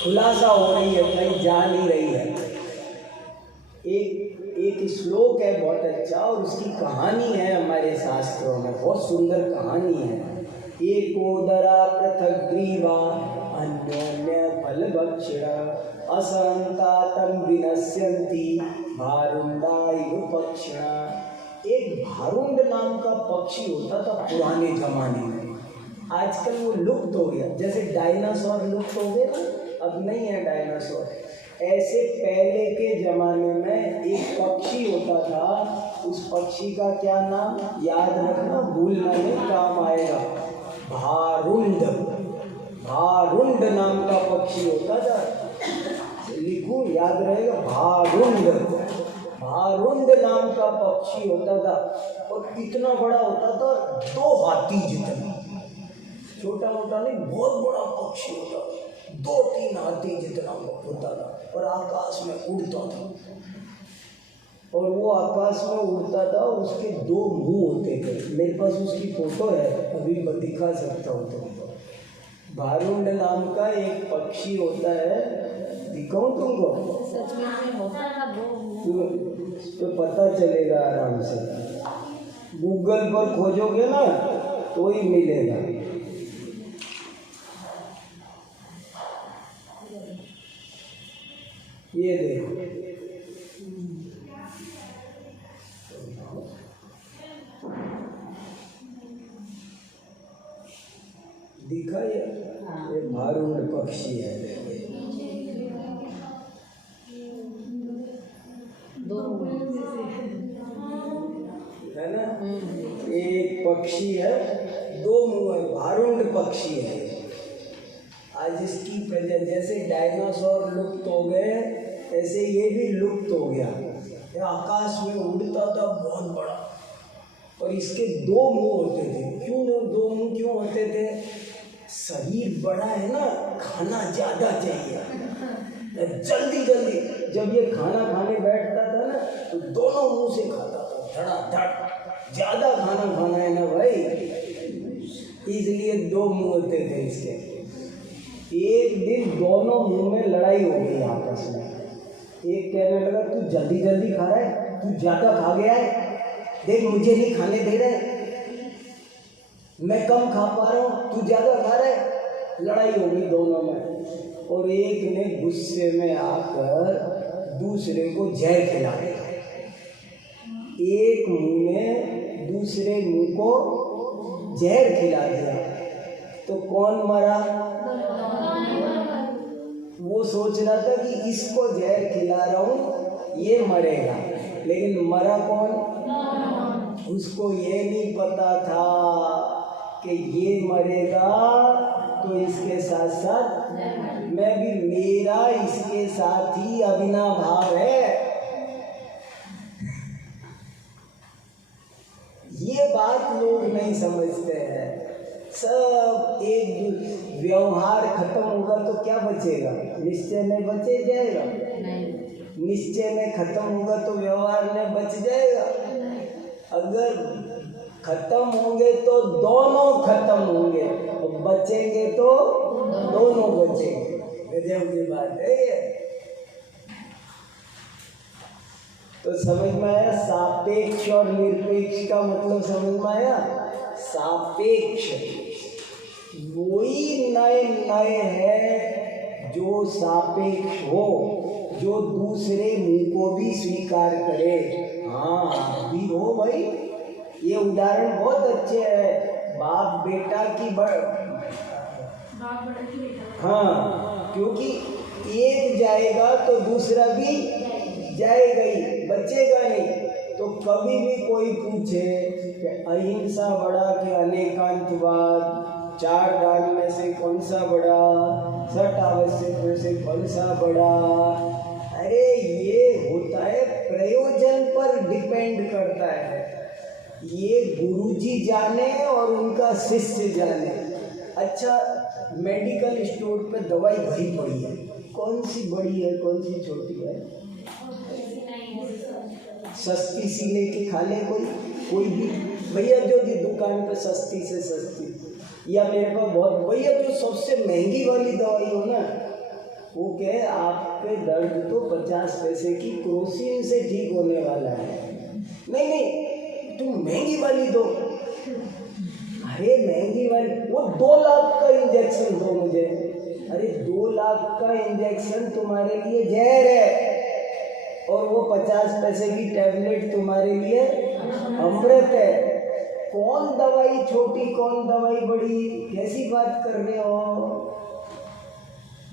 खुलासा हो रही है, कहीं जा नहीं रही है। एक श्लोक है बहुत अच्छा, और उसकी कहानी है हमारे शास्त्रों में, बहुत सुंदर कहानी है। एकोदरा पृथक ग्रीवा अन्योन्य फलभक्षिणा असंतातं विनश्यन्ति भारुंडायु पक्षिणा। एक भारुंड नाम का पक्षी होता था पुराने जमाने में, आजकल वो लुप्त हो गया। जैसे डायनासोर लुप्त हो गए ना, अब नहीं है डायनासोर, ऐसे पहले के जमाने में एक पक्षी होता था। उस पक्षी का क्या नाम याद रखना, भूलना नहीं, काम आएगा। भारुंड, भारुंड नाम का पक्षी होता था, लिखो याद रहेगा, भारुंड। भारुंड नाम का पक्षी होता था, और कितना बड़ा होता था, 2 हाथी जितना, छोटा मोटा नहीं, बहुत बड़ा पक्षी होता था, 2-3 हाथी जितना होता था, और आकाश में उड़ता था। और वो आकाश में उड़ता था, उसके 2 मुंह होते थे। मेरे पास उसकी फोटो है, अभी दिखा सकता हूँ तुमको। भारुंड नाम का एक पक्षी होता है, दिखाऊं तुमको? सच में होता था तो पता चलेगा आराम से, गूगल पर खोजोगे ना तो ही मिलेगा। दिखा ये भारूड पक्षी है। दो है ना, एक पक्षी है, दो मुंह है, भारूड पक्षी है। आज इसकी प्रजाति, जैसे डायनासोर लुप्त हो गए ऐसे ये भी लुप्त हो गया। ये आकाश में उड़ता था बहुत बड़ा, और इसके दो मुंह होते थे। क्यों दो मुंह क्यों होते थे? शरीर बड़ा है ना, खाना ज्यादा चाहिए, जल्दी जल्दी। जब ये खाना खाने बैठता था ना तो दोनों मुंह से खाता था, धड़ाधड़। ज्यादा खाना खाना है ना भाई, इसलिए दो मुंह होते थे इसके। एक दिन दोनों मुंह में लड़ाई हो गई आपस में। एक कहने लगा तू जल्दी जल्दी खा रहा है, तू ज्यादा खा गया है, देख मुझे नहीं खाने दे रहे, मैं कम खा पा रहा हूँ, तू ज्यादा खा रहा है। लड़ाई हो गई दोनों में, और एक ने गुस्से में आकर दूसरे को जहर खिला दिया। एक मुंह ने दूसरे मुंह को जहर खिला दिया, तो कौन मरा? वो सोच रहा था कि इसको जहर खिला रहा हूँ ये मरेगा, लेकिन मरा कौन? उसको ये नहीं पता था कि ये मरेगा तो इसके साथ साथ मैं भी, मेरा इसके साथ ही अविनाभाव है। ये बात लोग नहीं समझते हैं। सब एक व्यवहार खत्म होगा तो क्या बचेगा? निश्चय में बचे जाएगा? निश्चय में खत्म होगा तो व्यवहार में बच जाएगा? अगर खत्म होंगे तो दोनों खत्म होंगे, और बचेंगे तो दोनों बचेंगे। गजब की बात है ये। तो समझ में आया सापेक्ष और निरपेक्ष का मतलब? समझ में आया? सापेक्ष वही नए नए है जो सापेक्ष हो, जो दूसरे मुंह को भी स्वीकार करे। हाँ भी हो भाई, ये उदाहरण बहुत अच्छे है। बाप बेटा की हाँ, क्योंकि एक जाएगा तो दूसरा भी जाएगा ही, बचेगा नहीं। तो कभी भी कोई पूछे कि अहिंसा बड़ा कि अनेकांतवाद, चार दान में से कौन सा बड़ा, सठ आवश्यक में से कौन सा बड़ा, अरे ये होता है प्रयोजन पर डिपेंड करता है। ये गुरुजी जाने और उनका शिष्य जाने। अच्छा, मेडिकल स्टोर पे दवाई भरी पड़ी है, कौन सी बड़ी है कौन सी छोटी है? सस्ती सी लेके खा ले कोई भी भैया, जो भी दुकान पे सस्ती से सस्ती, या मेरे पास बहुत भैया जो सबसे महंगी वाली दवाई हो ना, वो कहे आपके दर्द तो 50 पैसे की क्रोसिन से ठीक होने वाला है। नहीं तुम महंगी वाली दो। अरे महंगी वाली, वो 2 लाख का इंजेक्शन दो मुझे। अरे 2 लाख का इंजेक्शन तुम्हारे लिए जहर है, और वो 50 पैसे की टैबलेट तुम्हारे लिए अमृत है। कौन दवाई छोटी कौन दवाई बड़ी, कैसी बात कर रहे हो?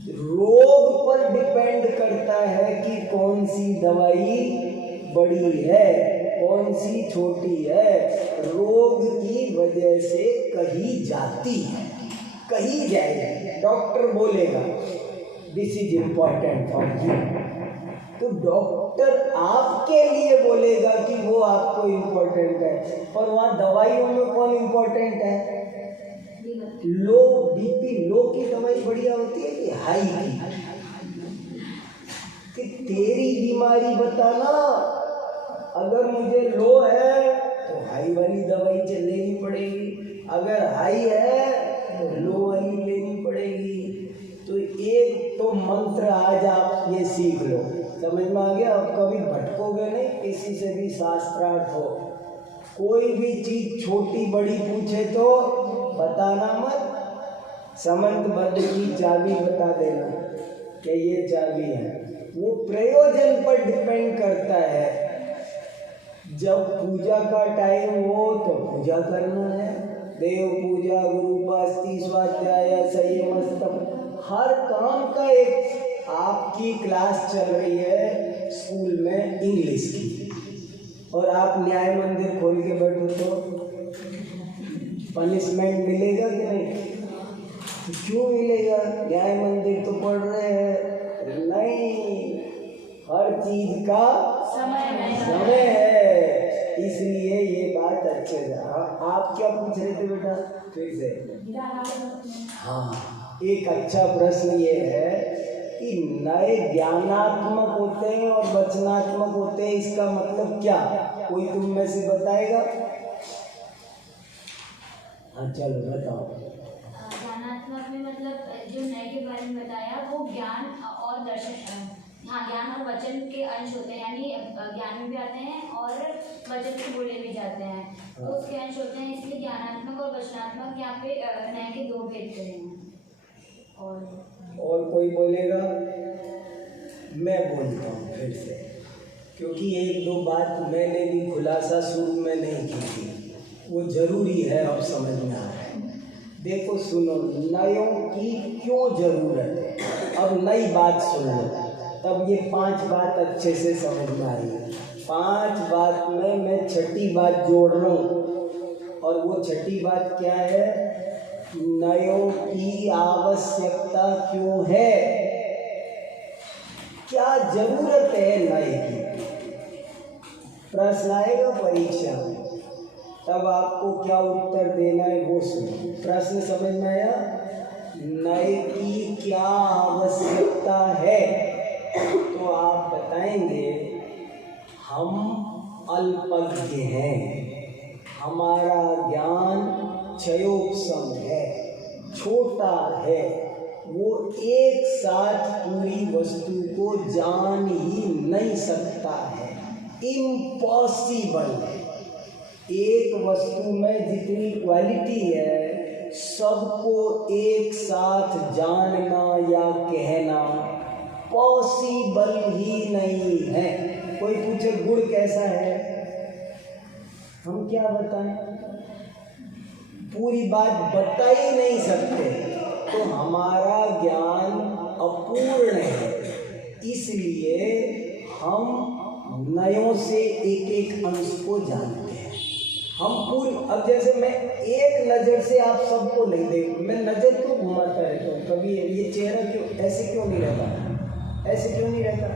रोग पर डिपेंड करता है कि कौन सी दवाई बड़ी है कौन सी छोटी है। रोग की वजह से कहीं जाती है, कहीं जाएगी। डॉक्टर बोलेगा this is important for you, तो डॉक्टर आपके लिए बोलेगा कि वो आपको इम्पोर्टेंट है। और वहाँ दवाइयों में कौन इम्पोर्टेंट है? लो बीपी, लो की दवाई बढ़िया होती है कि हाई की? कि तेरी बीमारी बताना। अगर मुझे लो है तो हाई वाली दवाई लेनी पड़ेगी, अगर हाई है तो लो वाली लेनी पड़ेगी। तो एक तो मंत्र आज आप ये सीख लो, समझ में आ गया? अब कभी भटकोगे नहीं, किसी से भी शास्त्रार्थ हो, कोई भी चीज छोटी बड़ी पूछे तो बताना मत। समंतबद्ध की चाबी बता देना कि ये चाबी है। वो प्रयोजन पर डिपेंड करता है। जब पूजा का टाइम हो तो पूजा करना है, देव पूजा, गुरु उपासना, स्वाध्याय, हर काम का एक, आपकी क्लास चल रही है स्कूल में इंग्लिश की और आप न्याय मंदिर खोल के बैठो तो पनिशमेंट मिलेगा कि नहीं? तो क्यों मिलेगा? न्याय मंदिर तो पढ़ रहे हैं। नहीं, हर चीज का समय है, इसलिए ये बात अच्छे से। आप क्या पूछ रहे थे बेटा फिर से? हाँ, एक अच्छा प्रश्न ये है कि नए ज्ञानात्मक होते हैं और वचनात्मक होते हैं, इसका मतलब क्या? कोई तुम में से बताएगा? हाँ चलो बताओ। ज्ञानात्मक में मतलब जो नए के बारे में बताया वो ज्ञान और दर्शन, हाँ ज्ञान और वचन के अंश होते हैं, यानी ज्ञान में भी आते हैं और वचन से बोले भी जाते हैं, तो उसके अंश होते हैं। इसलिए ज्ञानात्मक और वचनात्मक यहाँ पे नए के दो भेद करे हैं। और कोई बोलेगा? मैं बोलता हूँ फिर से, क्योंकि एक दो बात मैंने भी खुलासा शुरू में नहीं की थी, वो जरूरी है, अब समझ में आ रहा है। देखो सुनो, नयों की क्यों जरूरत है? अब नई बात सुन लो, तब ये 5 बात अच्छे से समझ में आएगी। 5 बात में मैं छठी बात जोड़ रहा हूँ, और वो छठी बात क्या है? नयों की आवश्यकता क्यों है? क्या जरूरत है नए की? प्रश्न आएगा परीक्षा में, तब आपको क्या उत्तर देना है वो सुनो। प्रश्न समझ में आया? नए की क्या आवश्यकता है? तो आप बताएंगे हम अल्पज्ञ हैं, हमारा ज्ञान क्षयोपम है, छोटा है, वो एक साथ पूरी वस्तु को जान ही नहीं सकता है, इम्पॉसिबल है। एक वस्तु में जितनी क्वालिटी है, सबको एक साथ जानना या कहना पॉसिबल ही नहीं है। कोई पूछे गुड़ कैसा है, हम क्या बताएं? पूरी बात बता ही नहीं सकते, तो हमारा ज्ञान अपूर्ण है। इसलिए हम नयों से एक एक अंश को जानते हैं। हम पूरी, अब जैसे मैं एक नज़र से आप सबको नहीं देख, मैं नज़र क्यों घुमाता रहता हूँ? कभी ये चेहरा क्यों ऐसे क्यों नहीं रहता? ऐसे क्यों नहीं रहता?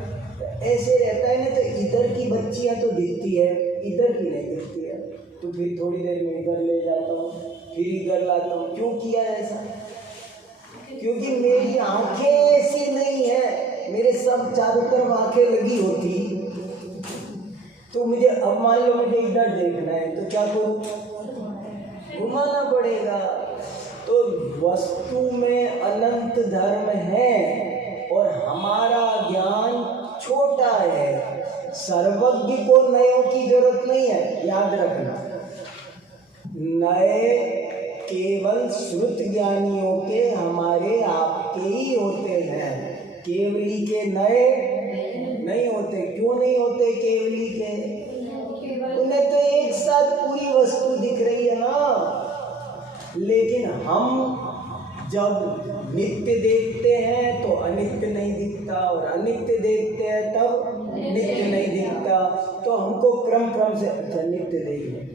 ऐसे रहता है ना, तो इधर की बच्चियाँ तो दिखती है, इधर की नहीं दिखती है, तो फिर थोड़ी देर में इधर ले जाता हूँ, फिर इधर लाता हूँ। क्यों किया ऐसा? क्योंकि मेरी आंखें ऐसी नहीं है, मेरे सब चारों तरफ आंखें लगी होती, तो मुझे अब मान लो मुझे इधर देखना है, तो क्या करूँ? घुमाना पड़ेगा। तो वस्तु में अनंत धर्म है और हमारा ज्ञान छोटा है। सर्वज्ञ को नयों की जरूरत नहीं है, याद रखना। नए केवल श्रुत ज्ञानियों के, हमारे आपके ही होते हैं, केवली के नए नहीं होते। क्यों नहीं होते केवली के? उन्हें तो एक साथ पूरी वस्तु दिख रही है ना। लेकिन हम जब नित्य देखते हैं तो अनित्य नहीं दिखता, और अनित्य देखते हैं तब नित्य नहीं दिखता। तो हमको क्रम से, अच्छा नित्य देखिए,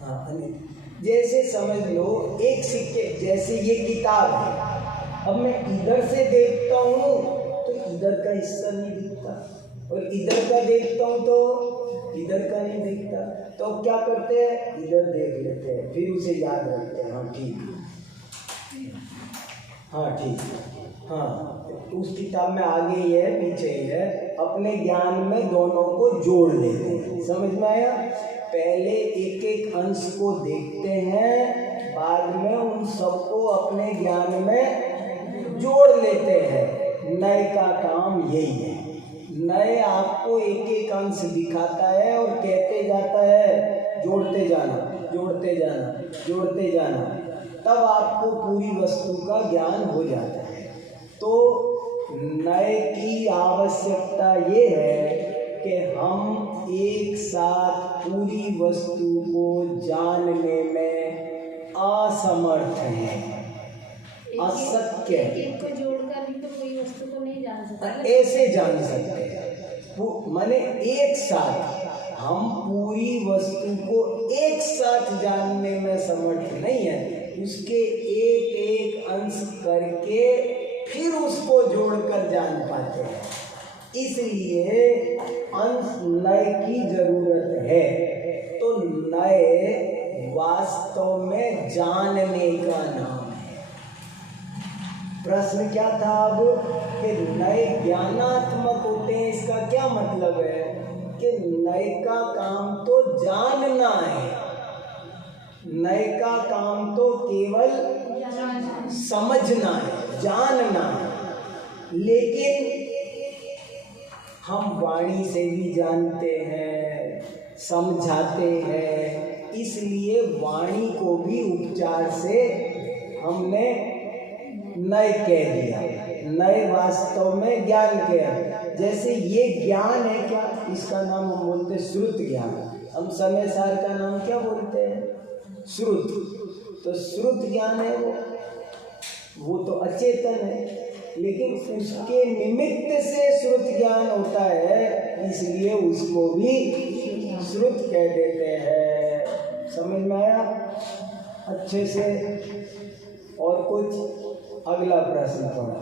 हाँ अनित्य। जैसे समझ लो एक सिक्के, जैसे ये किताब है, अब मैं इधर से देखता हूँ तो इधर का हिस्सा नहीं दिखता, और इधर का देखता हूँ तो इधर का नहीं दिखता। तो क्या करते हैं? इधर देख लेते हैं, फिर उसे याद रखते हैं। हाँ ठीक, हाँ ठीक, हाँ उस किताब में आगे ही है पीछे ही है, अपने ज्ञान में दोनों को जोड़ लेते हैं। समझ में आया? पहले एक एक अंश को देखते हैं, बाद में उन सबको अपने ज्ञान में जोड़ लेते हैं। नए का काम यही है। नए आपको एक एक अंश दिखाता है और कहते जाता है जोड़ते जाना, जोड़ते जाना, जोड़ते जाना, तब आपको पूरी वस्तु का ज्ञान हो जाता है। तो नए की आवश्यकता ये है कि हम एक साथ पूरी वस्तु को जानने में असमर्थ हैं, अशक्य। एक को जोड़कर ऐसे जान सकते हैं। माने एक साथ हम पूरी वस्तु को एक साथ जानने में समर्थ नहीं है, उसके एक एक अंश करके फिर उसको जोड़कर जान पाते हैं। इसलिए अंश नय की जरूरत है। तो नय वास्तव में जानने का नाम है। प्रश्न क्या था अब कि नय ज्ञानात्मक होते हैं, इसका क्या मतलब है कि नय का काम तो जानना है, नय का काम तो केवल समझना है, जानना है। लेकिन हम वाणी से भी जानते हैं, समझाते हैं, इसलिए वाणी को भी उपचार से हमने नय कह दिया। नय वास्तव में ज्ञान के है। जैसे ये ज्ञान है क्या, इसका नाम हम बोलते हैं श्रुत ज्ञान। हम समय सार का नाम क्या बोलते हैं, श्रुत। तो श्रुत ज्ञान है वो तो अचेतन है, लेकिन उसके निमित्त से श्रुत ज्ञान होता है, इसलिए उसको भी श्रुत कह देते हैं। समझ में आया अच्छे से? और कुछ? अगला प्रश्न पढ़ो।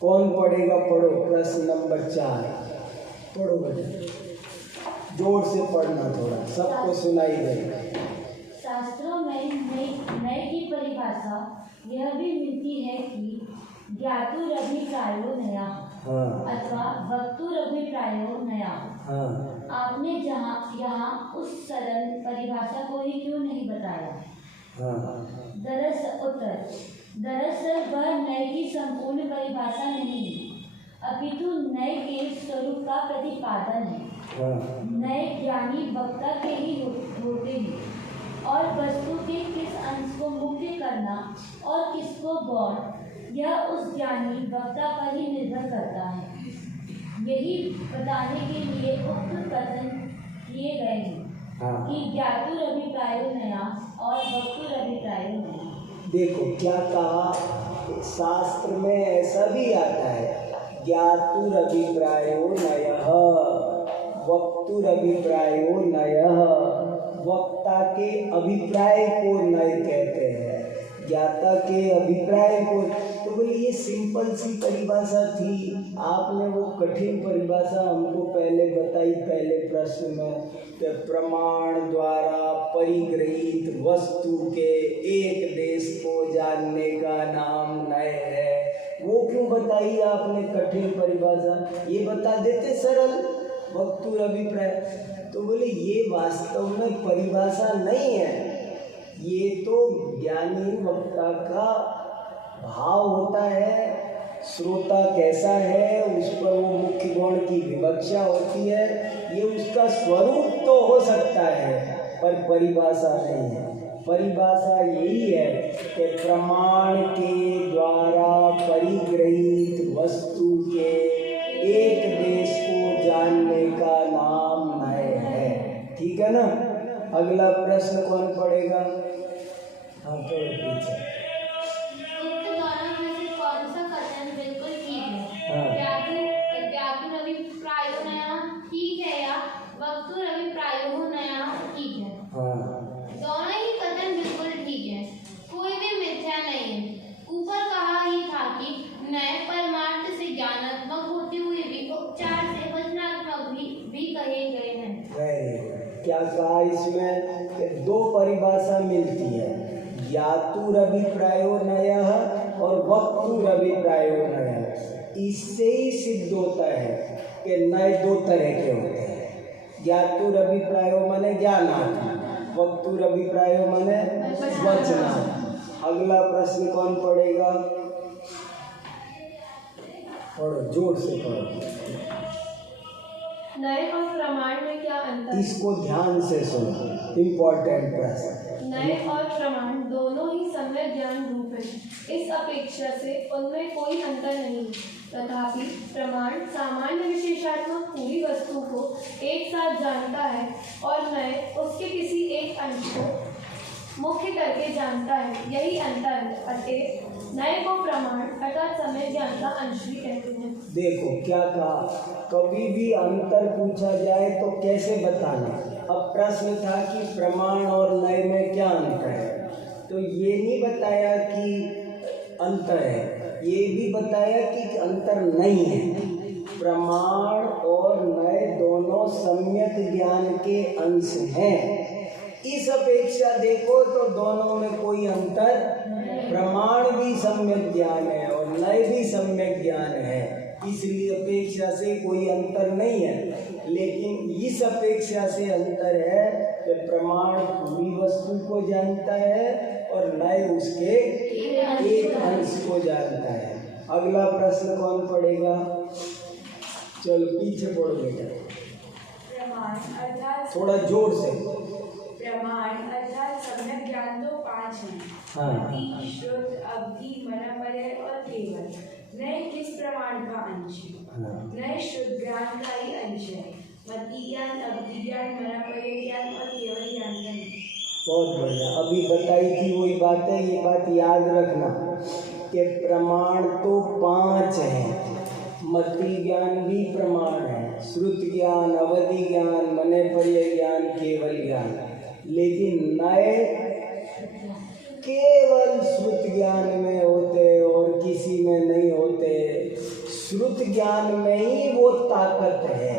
कौन पढ़ेगा? पढ़ो प्रश्न नंबर 4 पढ़ो बेटा, जोर से पढ़ना, थोड़ा सबको सुनाई देगा। शास्त्रों में नय की परिभाषा यह भी मिलती है कि ज्ञातुरभिप्रायो नया अथवा वक्तुरभिप्रायो नया। आपने यहाँ उस सरल परिभाषा को ही क्यों नहीं बताया? दरअसल वह नय की संपूर्ण परिभाषा नहीं है, अपितु नय के स्वरूप का प्रतिपादन है। नय ज्ञानी वक्ता के ही होते हैं, और वस्तु के किस अंश को मुख्य करना और किसको गौण, यह उस ज्ञानी वक्ता पर ही निर्भर करता है। यही बताने के लिए उक्त कथन किए गए हैं कि ज्ञातुरभिप्रायो नया और वक्तुरभिप्रायो नया। देखो क्या कहा, शास्त्र में ऐसा भी आता है, ज्ञातुरभिप्रायो नयः वक्तुरभिप्रायो नयः। वक्ता के अभिप्राय को नय कहते हैं, ज्ञाता के अभिप्राय को। तो बोले ये सिंपल सी परिभाषा थी, आपने वो कठिन परिभाषा हमको पहले बताई पहले प्रश्न में, कि प्रमाण द्वारा परिगृहीत वस्तु के एक देश को जानने का नाम नय है। वो क्यों बताई आपने कठिन परिभाषा? ये बता देते सरल, वक्तुर अभिप्राय। तो बोले ये वास्तव में परिभाषा नहीं है, ये तो ज्ञानी वक्ता का भाव होता है, श्रोता कैसा है उस पर वो मुख्य गुण की विवक्षा होती है। ये उसका स्वरूप तो हो सकता है, पर परिभाषा नहीं है। परिभाषा यही है कि प्रमाण के द्वारा परिगृहीत वस्तु के एक देश को जानने का नाम नय है। ठीक है ना? अगला प्रश्न कौन पढ़ेगा? हाँ तो पीछे। कौन सा कथन बिल्कुल ठीक है? ज्ञातुरभिप्रायो नया ठीक है या वक्तुरभिप्रायो नया ठीक है? दोनों ही कथन बिल्कुल ठीक है, कोई भी मिथ्या नहीं है। ऊपर कहा ही था कि नय परमार्थ से ज्ञानात्मक होते हुए भी उपचार से वचनात्मक भी कहे गए हैं। क्या कहा इसमें? दो परिभाषा मिलती है, ज्ञातुरभिप्रायो नयः और वक्तुरभिप्रायो नयः। इससे ही सिद्ध होता है कि नय दो तरह के होते हैं। ज्ञातुरभिप्रायो माने ज्ञानात्मक, वक्तुरभिप्रायो माने वचनात्मक। अगला प्रश्न कौन पढ़ेगा? पढ़ो, जोर से पढ़ो। नय और प्रमाण में क्या अंतर? इसको ध्यान से सुनो, इम्पोर्टेंट प्रश्न। नय और प्रमाण दोनों ही सम्यक ज्ञान रूप है, इस अपेक्षा से उनमें कोई अंतर नहीं। तथापि प्रमाण सामान्य विशेषात्मक पूरी वस्तु को एक साथ जानता है और नय उसके किसी एक अंश को मुख्य करके जानता है, यही अंतर है। अतः नए को प्रमाण अर्थात समय ज्ञान का अंश भी कहते हैं। देखो क्या कहा, कभी भी अंतर पूछा जाए तो कैसे बताना। अब प्रश्न था कि प्रमाण और नए में क्या अंतर है, तो ये नहीं बताया कि अंतर है, ये भी बताया कि अंतर नहीं है। प्रमाण और नए दोनों सम्यक ज्ञान के अंश हैं। इस अपेक्षा देखो तो दोनों में कोई अंतर, प्रमाण भी सम्यक ज्ञान है और नए भी सम्यक ज्ञान है, इसलिए अपेक्षा से कोई अंतर नहीं है। लेकिन इस अपेक्षा से अंतर है कि प्रमाण पूरी वस्तु को जानता है और नए उसके एक अंश को जानता है। अगला प्रश्न कौन पढ़ेगा? चलो पीछे पढ़ो बेटा, प्रमाण अर्थात थोड़ा जोर से। प्रमाण अर्थात सम्यक ज्ञान तो 5 हैं। हाँ। मति, श्रुत, अवधि, मनोपर्य और केवल। नए किस प्रमाण का अंश है? हाँ। नए शुद्ध ज्ञान का ही अंश है। मति ज्ञान, अवधि ज्ञान, मनोपर्य ज्ञान और केवल ज्ञान का नहीं। बहुत बढ़िया, अभी बताई थी वही बात है। ये बात याद रखना कि प्रमाण तो 5 हैं। मति ज्ञान भी प्रमाण है, श्रुत ज्ञान, अवधि ज्ञान, मनोपर्य ज्ञान, केवल ज्ञान। लेकिन नए केवल श्रुत ज्ञान में होते और किसी में नहीं होते। श्रुत ज्ञान में ही वो ताकत है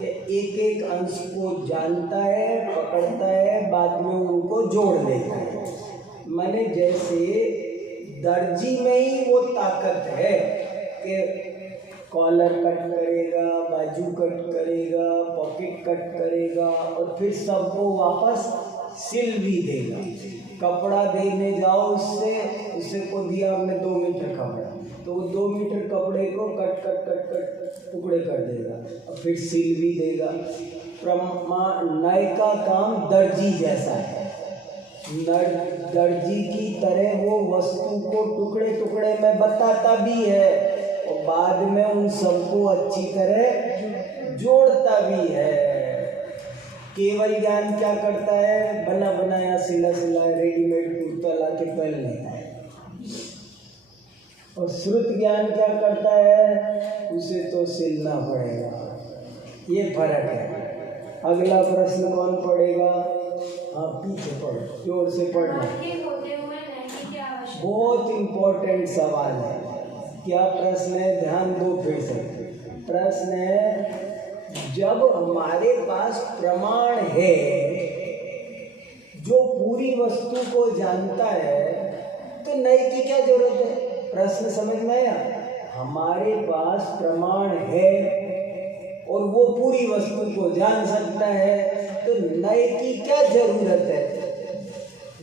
कि एक एक अंश को जानता है, पकड़ता है, बाद में उनको जोड़ देता है। माने जैसे दर्जी में ही वो ताकत है कि कॉलर कट करेगा, बाजू कट करेगा, पॉकेट कट करेगा और फिर सबको वापस सिल भी देगा। कपड़ा देने जाओ उससे को दिया हमने 2 मीटर कपड़ा, तो वो 2 मीटर कपड़े को कट कट कट कट टुकड़े कर देगा और फिर सिल भी देगा। नए का काम दर्जी जैसा है। दर्जी की तरह वो वस्तु को टुकड़े टुकड़े में बताता भी है और बाद में उन सबको अच्छी तरह जोड़ता भी है। केवल ज्ञान क्या करता है? बना बनाया सिला सिला रेडीमेड कुर्ता ला के पहन लेता है। और श्रुत ज्ञान क्या करता है? उसे तो सिलना पड़ेगा। ये फर्क है। अगला प्रश्न कौन पढ़ेगा? हाँ पीछे पढ़ो, जोर से पढ़ना। बहुत इम्पोर्टेंट सवाल है। क्या प्रश्न है? ध्यान दो फिर से। प्रश्न है, जब हमारे पास प्रमाण है जो पूरी वस्तु को जानता है तो नए की क्या जरूरत है? प्रश्न समझ में आया? हमारे पास प्रमाण है और वो पूरी वस्तु को जान सकता है तो नए की क्या जरूरत है?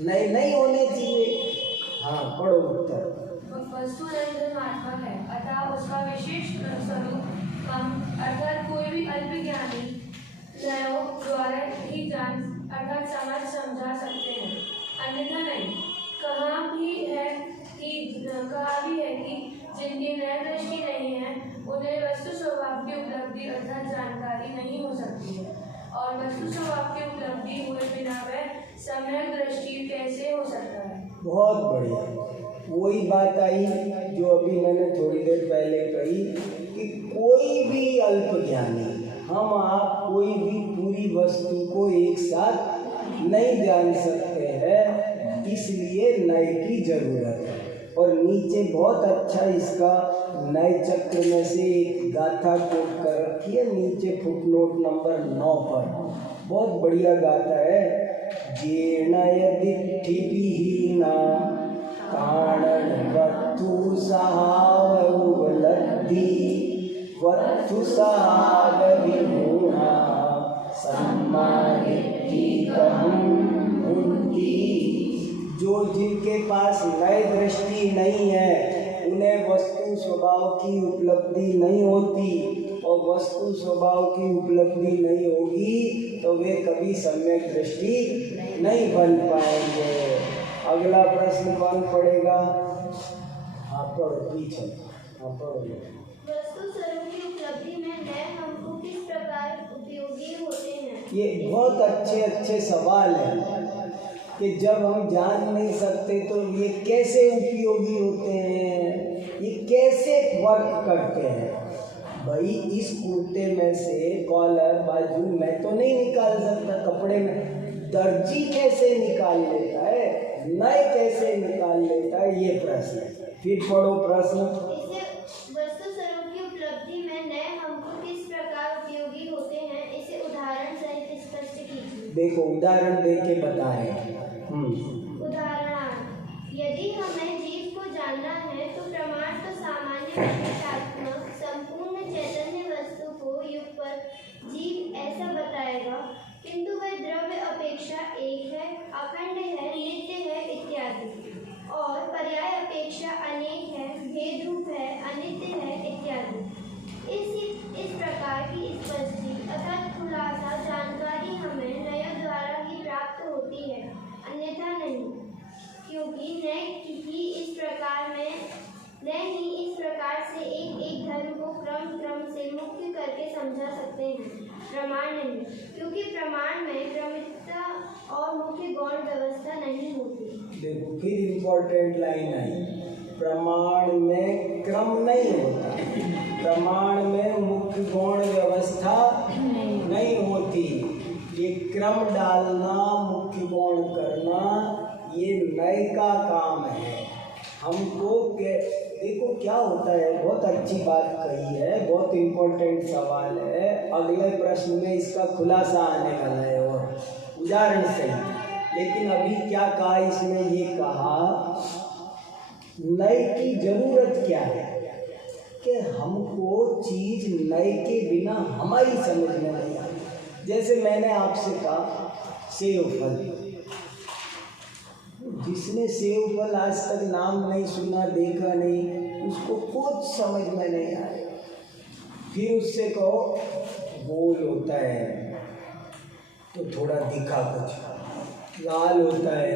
नए नहीं होने चाहिए। हाँ पढ़ो उत्तर। वस्तु धर्मात्मक है अतः उसका विशेष स्वरूप कम अर्थात कोई भी अल्पज्ञानी नयों द्वारा ही जान अर्थात समझ समझा सकते हैं, अन्यथा नहीं। कहा भी है कि जिनकी नया दृष्टि नहीं है उन्हें वस्तु स्वभाव की उपलब्धि अर्थात जानकारी नहीं हो सकती है, और वस्तु स्वभाव की उपलब्धि हुए बिना वह सम्यक दृष्टि कैसे हो सकता है? बहुत बढ़िया। वही बात आई जो अभी मैंने थोड़ी देर पहले कही कि कोई भी अल्पज्ञानी, हम आप कोई भी पूरी वस्तु को एक साथ नहीं जान सकते हैं, इसलिए नए की जरूरत है। और नीचे बहुत अच्छा इसका नए चक्र में से एक गाथा कोट कर रखी है, नीचे फुटनोट नंबर 9 पर। बहुत बढ़िया गाथा है। जीर्णय दिट्ठि विहीना कारण वस्तु सहाव उपलब्धि वस्तु सहाव विमूढ़ा सम्मानिति कहूं उनकी। जो जिनके पास नए दृष्टि नहीं है उन्हें वस्तु स्वभाव की उपलब्धि नहीं होती, और वस्तु स्वभाव की उपलब्धि नहीं होगी तो वे कभी सम्यक दृष्टि नहीं बन पाएंगे। अगला प्रश्न कौन पढ़ेगा? हाँ पढ़ो पीछे। हाँ पढ़ो। वस्तु स्वरूप की उपलब्धि में नए हमको किस प्रकार उपयोगी होते हैं? ये बहुत अच्छे सवाल हैं। कि जब हम जान नहीं सकते तो ये कैसे उपयोगी होते हैं, ये कैसे वर्क करते हैं। भाई इस कुर्ते में से कॉलर बाजू मैं तो नहीं निकाल सकता, कपड़े में दर्जी कैसे निकाल लेता है, नए कैसे निकाल लेता है, ये प्रश्न है। फिर पढ़ो प्रश्न। इसे वस्तु स्वरूप की उपलब्धि में नए हमको किस प्रकार उपयोगी होते हैं, इसे उदाहरण सहित स्पष्ट कीजिए। देखो उदाहरण दे के बताएं। उदाहरणार्थ, यदि हमें जीव को जानना है तो प्रमाण तो सामान्य विशेषात्मक संपूर्ण चैतन्य वस्तु को युग पर जीव ऐसा बताएगा, किंतु वह द्रव्य अपेक्षा एक है, अखंड है, नित्य है इत्यादि, और पर्याय अपेक्षा अनेक है, भेद रूप है, अनित्य है इत्यादि। इस प्रकार की स्पष्टि अर्थात खुलासा जानकारी हमें नयों द्वारा ही प्राप्त होती है, अन्यथा नहीं, क्योंकि नए ही इस प्रकार से एक एक धर्म को क्रम से मुख्य करके समझा सकते हैं, प्रमाण नहीं, क्योंकि प्रमाण में क्रमिकता और मुख्य गौण व्यवस्था नहीं होती। देखो फिर इम्पोर्टेंट लाइन आई, प्रमाण में क्रम नहीं होता, प्रमाण में मुख्य गौण व्यवस्था नहीं होती। ये क्रम डालना, मुख्य गौण करना, ये नए का काम है। हमको देखो क्या होता है, बहुत अच्छी बात कही है, बहुत इम्पोर्टेंट सवाल है। अगले प्रश्न में इसका खुलासा आने वाला है और उदाहरण सही। लेकिन अभी क्या कहा इसमें, ये कहा नए की जरूरत क्या है, कि हमको चीज नए के बिना हमारी समझ में नहीं आती। जैसे मैंने आपसे कहा सेव फल, जिसने सेव फल आज तक नाम नहीं सुना, देखा नहीं, उसको कुछ समझ में नहीं आया। फिर उससे कहो गोल होता है तो थोड़ा दिखा, कुछ लाल होता है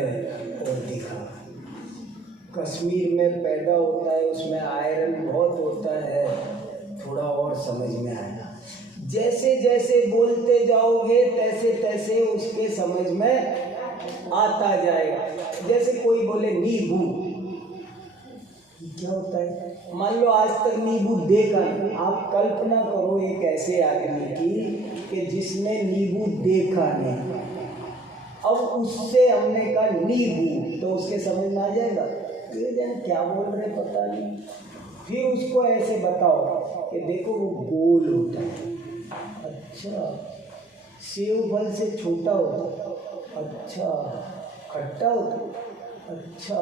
और दिखा, कश्मीर में पैदा होता है, उसमें आयरन बहुत होता है, थोड़ा और समझ में आया। जैसे जैसे बोलते जाओगे तैसे तैसे उसके समझ में आता जाएगा। जैसे कोई बोले नींबू, क्या होता है, मान लो आज तक नींबू देखा, आप कल्पना करो एक ऐसे आदमी की कि जिसने नींबू देखा नहीं, अब उससे हमने कहा नींबू, तो उसके समझ में आ जाएगा, ये जन क्या बोल रहे पता नहीं। फिर उसको ऐसे बताओ कि देखो वो गोल होता है, अच्छा, सेव फल से छोटा होता है, अच्छा, खट्टा होता है, अच्छा,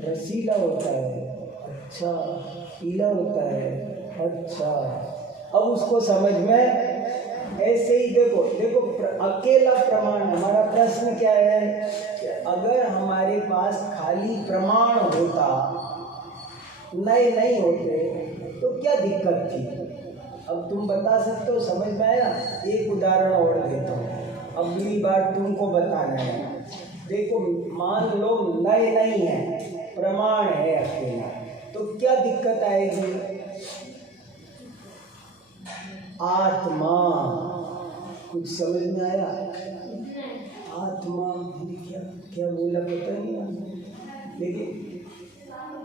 रसीला होता है, अच्छा, पीला होता है, अच्छा। अब उसको समझ में ऐसे ही देखो अकेला प्रमाण। हमारा प्रश्न क्या है कि अगर हमारे पास खाली प्रमाण होता, नए नहीं होते, तो क्या दिक्कत थी। अब तुम बता सकते हो, समझ में आया। एक उदाहरण और देता हूँ, अगली बार तुमको बताना है। देखो मान लो नए नहीं है, प्रमाण है अकेला, तो क्या दिक्कत आएगी। आत्मा, कुछ समझ में आया। आत्मा क्या क्या बोला पता नहीं, लेकिन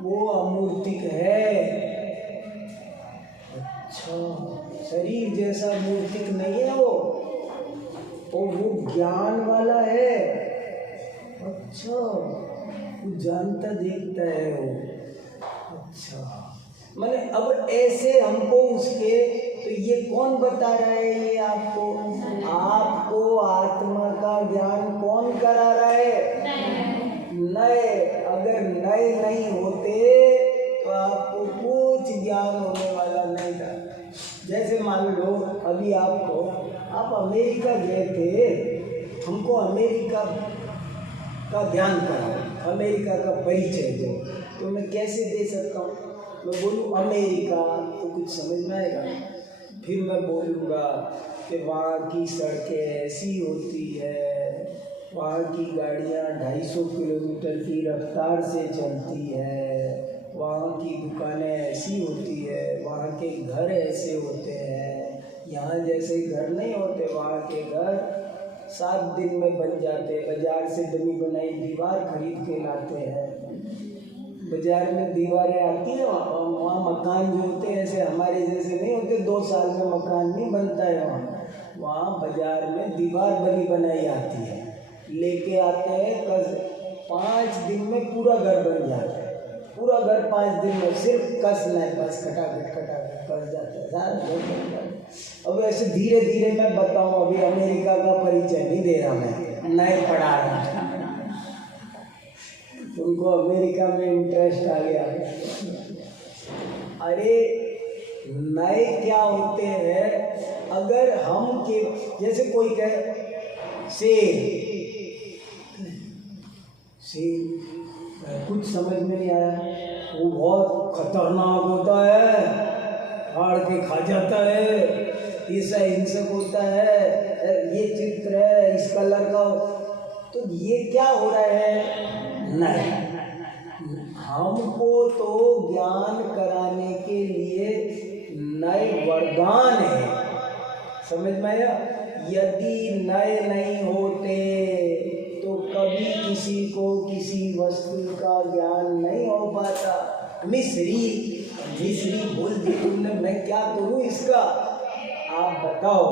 वो अमूर्तिक है। अच्छा, शरीर जैसा मूर्तिक नहीं है वो, और वो ज्ञान वाला है। अच्छा, वो जानता देखता है वो। अच्छा, मैंने अब ऐसे हमको उसके, तो ये कौन बता रहा है, ये आपको आत्मा का ज्ञान कौन करा रहा है, नए। अगर नए नहीं होते तो आपको कुछ ज्ञान होने वाला नहीं था। जैसे मान लो अभी आप अमेरिका गए थे, हमको अमेरिका का ज्ञान कराओ, अमेरिका का परिचय दो, तो मैं कैसे दे सकता हूँ। मैं बोलूँ अमेरिका तो कुछ समझ में आएगा। फिर मैं बोलूँगा कि वहाँ की सड़कें ऐसी होती है, वहाँ की गाड़ियाँ 250 किलोमीटर की रफ्तार से चलती है, वहाँ की दुकानें ऐसी होती है, वहाँ के घर ऐसे होते हैं, यहाँ जैसे घर नहीं होते, वहाँ के घर 7 दिन में बन जाते हैं। बाजार से बनी बनाई दीवार खरीद के लाते हैं। बाजार में दीवारें आती हैं, वहाँ मकान जो होते हैं ऐसे हमारे जैसे नहीं होते, 2 साल में मकान नहीं बनता है। वहाँ बाजार में दीवार बनी बनाई आती है, लेके आते हैं। 5 दिन में पूरा घर बन जाता है। पूरा घर 5 दिन में सिर्फ कसना है, बस खटाखट कस जाता है, सारा घर बन जाता है। अब ऐसे धीरे धीरे मैं बताऊँ, अभी अमेरिका का परिचय नहीं दे रहा, मैं नहीं पढ़ा रहा। उनको अमेरिका में इंटरेस्ट आ गया। अरे नए क्या होते हैं, अगर हम के जैसे कोई कहे शेर कुछ समझ में नहीं आया, वो बहुत खतरनाक होता है, फाड़ के खा जाता है, ऐसा हिंसक होता है, ये चित्र है इस कलर का, तो ये क्या हो रहा है? नहीं, हमको तो ज्ञान कराने के लिए नए वरदान है। समझ में आया? यदि नए नहीं होते तो कभी किसी को किसी वस्तु का ज्ञान नहीं हो पाता। मिश्री बोल दी तुमने, मैं क्या करूँ इसका? आप बताओ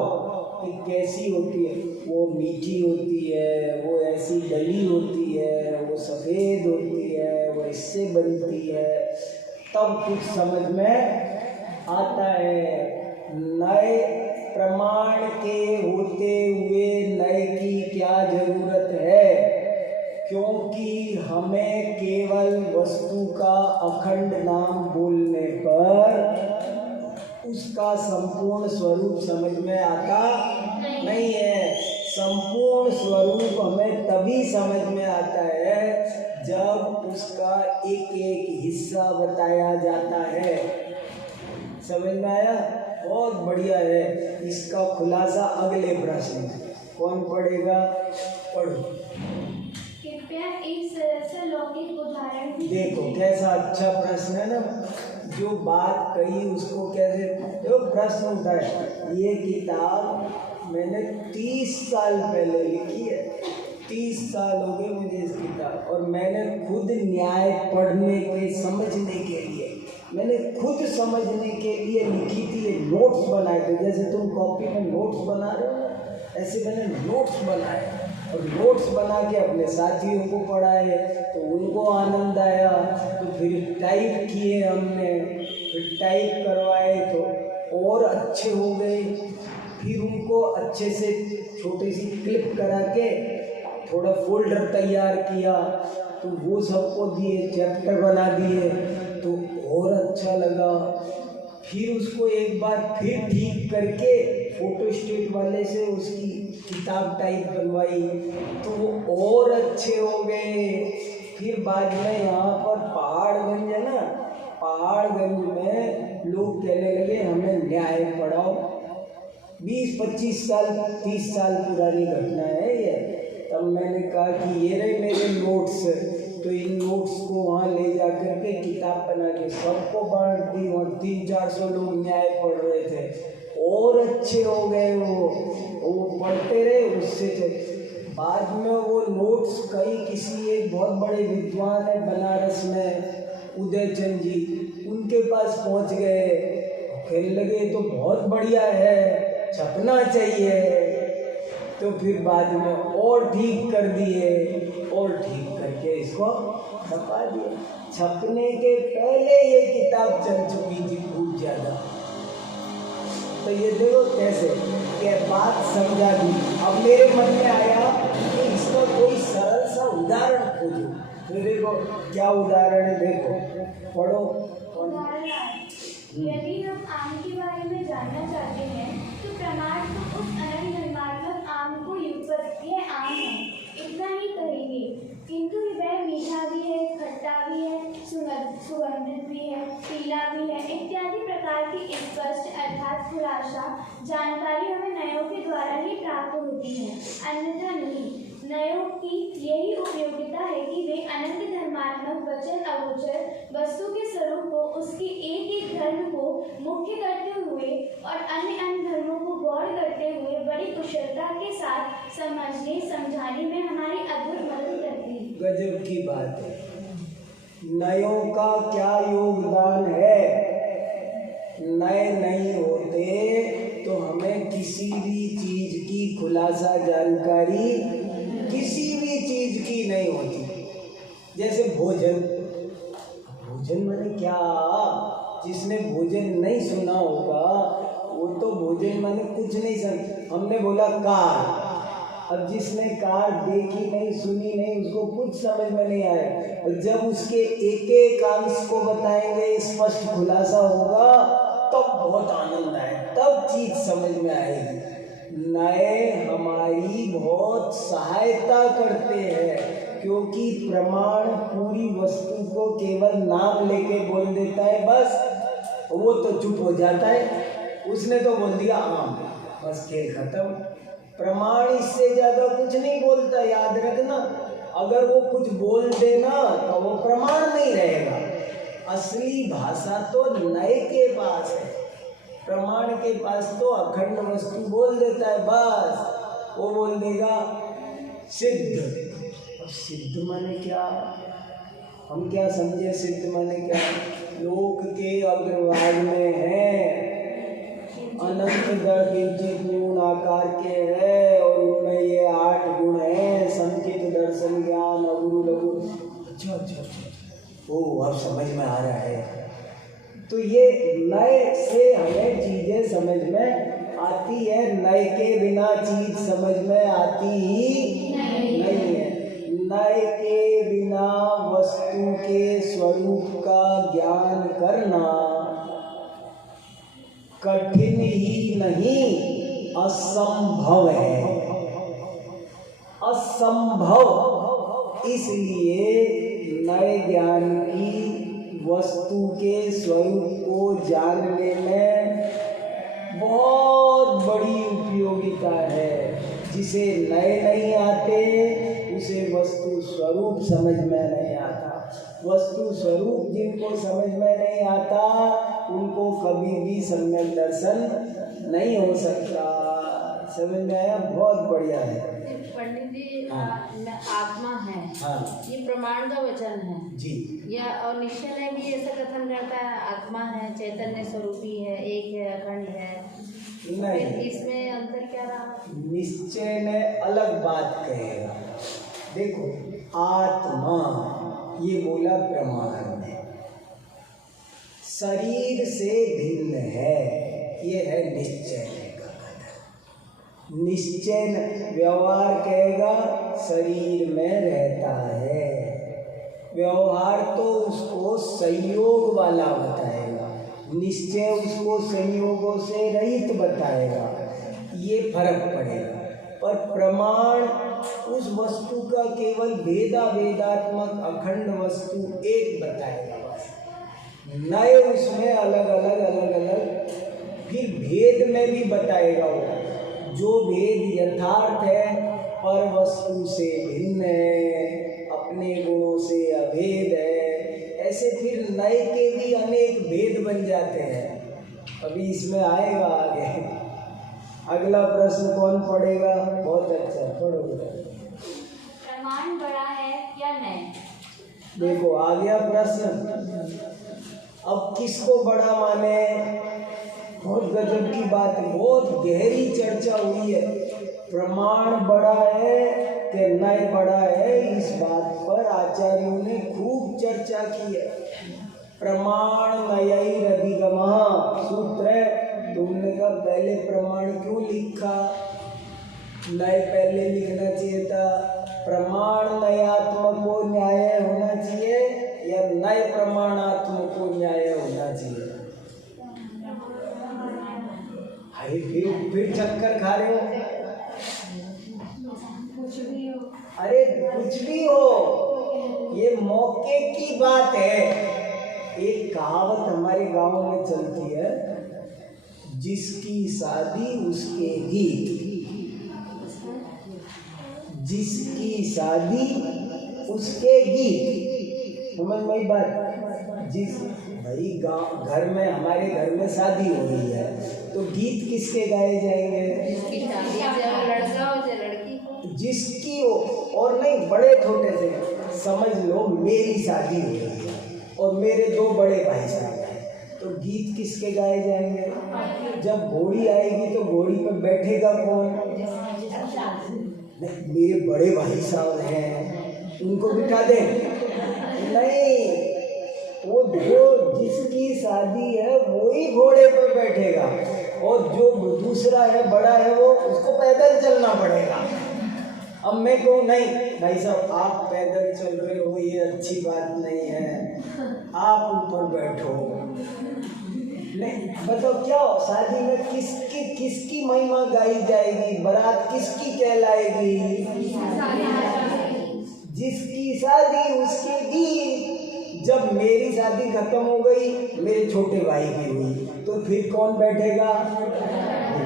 कि कैसी होती है? वो मीठी होती है, वो ऐसी डली होती है, वो सफ़ेद होती है, वो इससे बनती है, तब कुछ समझ में आता है। नए प्रमाण के होते हुए नए की क्या जरूरत है? क्योंकि हमें केवल वस्तु का अखंड नाम बोलने पर उसका संपूर्ण स्वरूप समझ में आता नहीं है। संपूर्ण स्वरूप हमें तभी समझ में आता है जब उसका एक एक हिस्सा बताया जाता है। समझ में आया? बहुत बढ़िया है। इसका खुलासा अगले प्रश्न में। कौन पढ़ेगा? पढ़ो। कृपया एक सरल सा लौकिक उदाहरण देखो कैसा अच्छा प्रश्न है ना, जो बात कही उसको कैसे जो प्रश्न उठाए। ये किताब मैंने 30 साल पहले लिखी है, 30 साल हो गए मुझे इस किताब, और मैंने खुद न्याय पढ़ने के समझने के लिए, मैंने खुद समझने के लिए लिखी थी। ये नोट्स बनाए थे, जैसे तुम कॉपी में नोट्स बना रहे हो ऐसे मैंने नोट्स बनाए, और नोट्स बना के अपने साथियों को पढ़ाए तो उनको आनंद आया। तो फिर टाइप किए हमने, फिर टाइप करवाए तो और अच्छे हो गए। फिर उनको अच्छे से छोटी सी क्लिप करा के थोड़ा फोल्डर तैयार किया, तो वो सबको दिए, चैप्टर बना दिए तो और अच्छा लगा। फिर उसको एक बार फिर ठीक करके फोटोस्टेट वाले से उसकी किताब टाइप बनवाई तो वो और अच्छे हो गए। फिर बाद में यहाँ पर पहाड़गंज है ना, पहाड़गंज में लोग कहने लगे हमें न्याय पढ़ाओ। 20-25 साल 30 साल पुरानी घटना है ये। तब मैंने कहा कि ये रहे मेरे नोट्स, तो इन नोट्स को वहाँ ले जा कर के किताब बना के सबको बांट दी, और 300-400 लोग न्याय पढ़ रहे थे और अच्छे हो गए। वो पढ़ते रहे, उससे थे। बाद में वो नोट्स कई किसी एक बहुत बड़े विद्वान है बनारस में, उदयचंद जी, उनके पास पहुँच गए। कहने लगे तो बहुत बढ़िया है, छपना चाहिए। तो फिर बाद में और ठीक कर दिए, और ठीक करके इसको छपा दिया। छपने के पहले ये किताब चल चुकी थी खूब ज़्यादा। तो ये देखो कैसे क्या बात समझा दी। अब मेरे मन में आया कि इसका कोई सरल सा उदाहरण खोजो। तो देखो क्या उदाहरण है, देखो पढ़ो। यदि हम आम के बारे में जानना चाहते हैं तो प्रमाण तो उस अनंत धर्मात्मक आम को युगपत यह आम है इतना ही कहेंगे, किंतु वह मीठा भी है, खट्टा भी है, सुगंधित भी है, पीला भी है इत्यादि प्रकार की स्पष्ट अर्थात खुलासा जानकारी हमें नयों के द्वारा ही प्राप्त होती है, अन्यथा नहीं। नयों की यही उपयोगिता है कि वे अनंत धर्मात्मक वचन अगोचर वस्तु के स्वरूप को उसकी एक एक धर्म को मुख्य करते हुए और अन्य धर्मों को गौर करते हुए बड़ी कुशलता के साथ समझने समझाने में हमारी अद्भुत मदद करती है। गजब की बात है। नयों का क्या योगदान है। नए नहीं होते तो हमें किसी भी चीज की खुलासा जानकारी किसी भी चीज की नहीं होती। जैसे भोजन, भोजन माने क्या, जिसने भोजन नहीं सुना होगा वो तो भोजन माने कुछ नहीं समझ। हमने बोला कार, अब जिसने कार देखी नहीं सुनी नहीं उसको कुछ समझ में नहीं आया, और जब उसके एक एक अंश को बताएंगे स्पष्ट खुलासा होगा तब बहुत आनंद आए, तब चीज समझ में आएगी। नए हमारी बहुत सहायता करते हैं क्योंकि प्रमाण पूरी वस्तु को केवल नाम लेके बोल देता है, बस वो तो चुप हो जाता है, उसने तो बोल दिया आम, बस खेल खत्म। प्रमाण इससे ज्यादा कुछ नहीं बोलता, याद रखना। अगर वो कुछ बोल देना तो वो प्रमाण नहीं रहेगा। असली भाषा तो नए के पास है, प्रमाण के पास तो अखंड वस्तु बोल देता है, बस वो बोल देगा सिद्ध। अब सिद्ध माने क्या, हम क्या समझे सिद्ध माने क्या। लोक के अग्रभाग में है, अनंत किंचित न्यून आकार के है और उनमें ये 8 गुण हैं, संकेत दर्शन ज्ञान अगुरु लघु। अच्छा अच्छा अच्छा, ओ अब समझ में आ रहा है। तो ये नए से हमें चीजें समझ में आती है, नए के बिना चीज समझ में आती ही नहीं है। नए के बिना वस्तु के स्वरूप का ज्ञान करना कठिन ही नहीं असंभव है, असंभव। इसलिए नए ज्ञान की वस्तु के स्वरूप को जानने में बहुत बड़ी उपयोगिता है। जिसे नए नहीं आते उसे वस्तु स्वरूप समझ में नहीं आता। वस्तु स्वरूप जिनको समझ में नहीं आता उनको कभी भी सम्यक दर्शन नहीं हो सकता। समझ में आया? बहुत बढ़िया है। पंडित जी, आत्मा है, हाँ ये प्रमाण का वचन है जी। या और निश्चय ने भी ऐसा कथन करता है आत्मा है, चैतन्य स्वरूपी है, एक है, अखंड है, नहीं, फिर इसमें अंतर क्या रहा? निश्चय ने अलग बात कहेगा। देखो, आत्मा ये बोला प्रमाण में, शरीर से भिन्न है, ये है निश्चय का कथन। निश्चय व्यवहार कहेगा शरीर में रहता है, व्यवहार तो उसको संयोग वाला बताएगा, निश्चय उसको संयोगों से रहित बताएगा। ये फर्क पड़ेगा। पर प्रमाण उस वस्तु का केवल भेदात्मक अखंड वस्तु एक बताएगा बस। नए उसमें अलग अलग फिर भेद में भी बताएगा वो। जो भेद यथार्थ है पर वस्तु से भिन्न है, अपने गुणों से अभेद है, ऐसे फिर नए के भी अनेक भेद बन जाते हैं। अभी इसमें आएगा आगे। अगला प्रश्न कौन पढ़ेगा? बहुत अच्छा, पढ़ो। प्रमाण बड़ा है या नहीं? देखो आ गया प्रश्न। अब किसको बड़ा माने? बहुत गजब की बात है, बहुत गहरी चर्चा हुई है। प्रमाण बड़ा है कि नय बड़ा है, इस बात पर आचार्यों ने खूब चर्चा की है। प्रमाण नयैरधिगमः सूत्र है। तुमने कहा पहले प्रमाण क्यों लिखा? नय पहले लिखना चाहिए था। प्रमाण नयात्मक को न्याय होना चाहिए या नए प्रमाणात्मक को न्याय होना चाहिए? अरे फिर चक्कर खा रहे हो। अरे कुछ भी हो, ये मौके की बात है। एक कहावत हमारे गांव में चलती है, जिसकी शादी उसके गीत, जिसकी शादी उसके गीत। समझ में आई बात? जिस भाई गाँव घर में, हमारे घर में शादी हो रही है तो गीत किसके गाए जाएंगे? जिसकी शादी चाहे लड़का हो चाहे लड़की हो, जिसकी हो। और नहीं, बड़े छोटे से समझ लो, मेरी शादी हो रही है और मेरे 2 बड़े भाई साहब हैं, तो गीत किसके गाए जाएंगे? जब घोड़ी आएगी तो घोड़ी पर बैठेगा कौन? नहीं, मेरे बड़े भाई साहब हैं, उनको बिठा दे? नहीं, वो जो जिसकी शादी है वो ही घोड़े पर बैठेगा, और जो दूसरा है, बड़ा है, वो उसको पैदल चलना पड़ेगा। अब मैं कहूँ नहीं भाई साहब, आप पैदल चल रहे हो, ये अच्छी बात नहीं है, आप ऊपर बैठो। नहीं, बताओ क्या हो? शादी में किसकी महिमा गाई जाएगी? बारात किसकी कहलाएगी? जिसकी शादी उसके गीत। जब मेरी शादी खत्म हो गई, मेरे छोटे भाई की हुई, तो फिर कौन बैठेगा?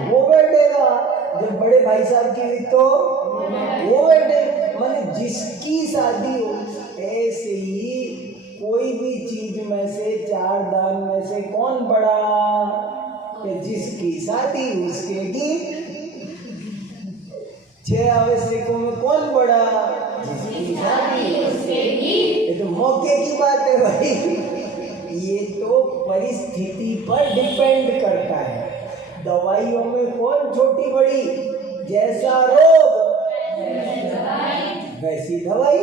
वो बैठेगा। जब बड़े भाई साहब की हुई तो वो बैठे। माने जिसकी शादी हो। ऐसे ही कोई भी चीज में से, 4 दान में से कौन बड़ा? कि जिसकी शादी उसके गीत। 6 आवश्यकों में कौन बड़ा? जिसकी शादी उसके गीत। ये तो मौके की बात है भाई, ये तो परिस्थिति पर डिपेंड करता है। दवाइयों में कौन छोटी बड़ी? जैसा रोग वैसी दवाई,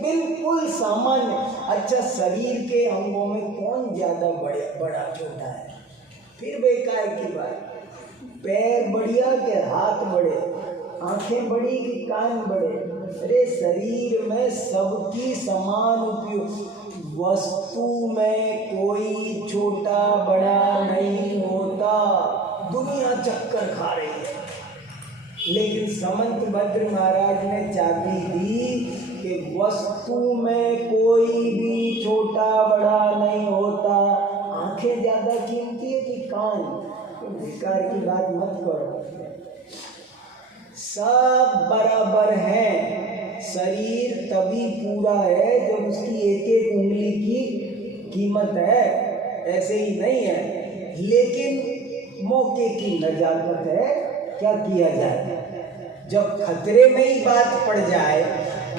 बिल्कुल सामान्य। अच्छा, शरीर के अंगों में कौन ज्यादा बड़ा छोटा है? फिर बेकार की बात। पैर बढ़िया के हाथ बड़े, आंखें बड़ी कि कान बड़े? अरे शरीर में सबकी समान उपयोग। वस्तु में कोई छोटा बड़ा नहीं होता। दुनिया चक्कर खा रही है, लेकिन समंत भद्र महाराज ने चाबी दी कि वस्तु में कोई भी छोटा बड़ा नहीं होता। आंखें ज्यादा कीमती है कि कान? तो बेकार की बात मत करो, सब बराबर हैं। शरीर तभी पूरा है जब उसकी एक एक उंगली की कीमत है, ऐसे ही नहीं है। लेकिन मौके की नजाकत है, क्या किया जाए? जब खतरे में ही बात पड़ जाए,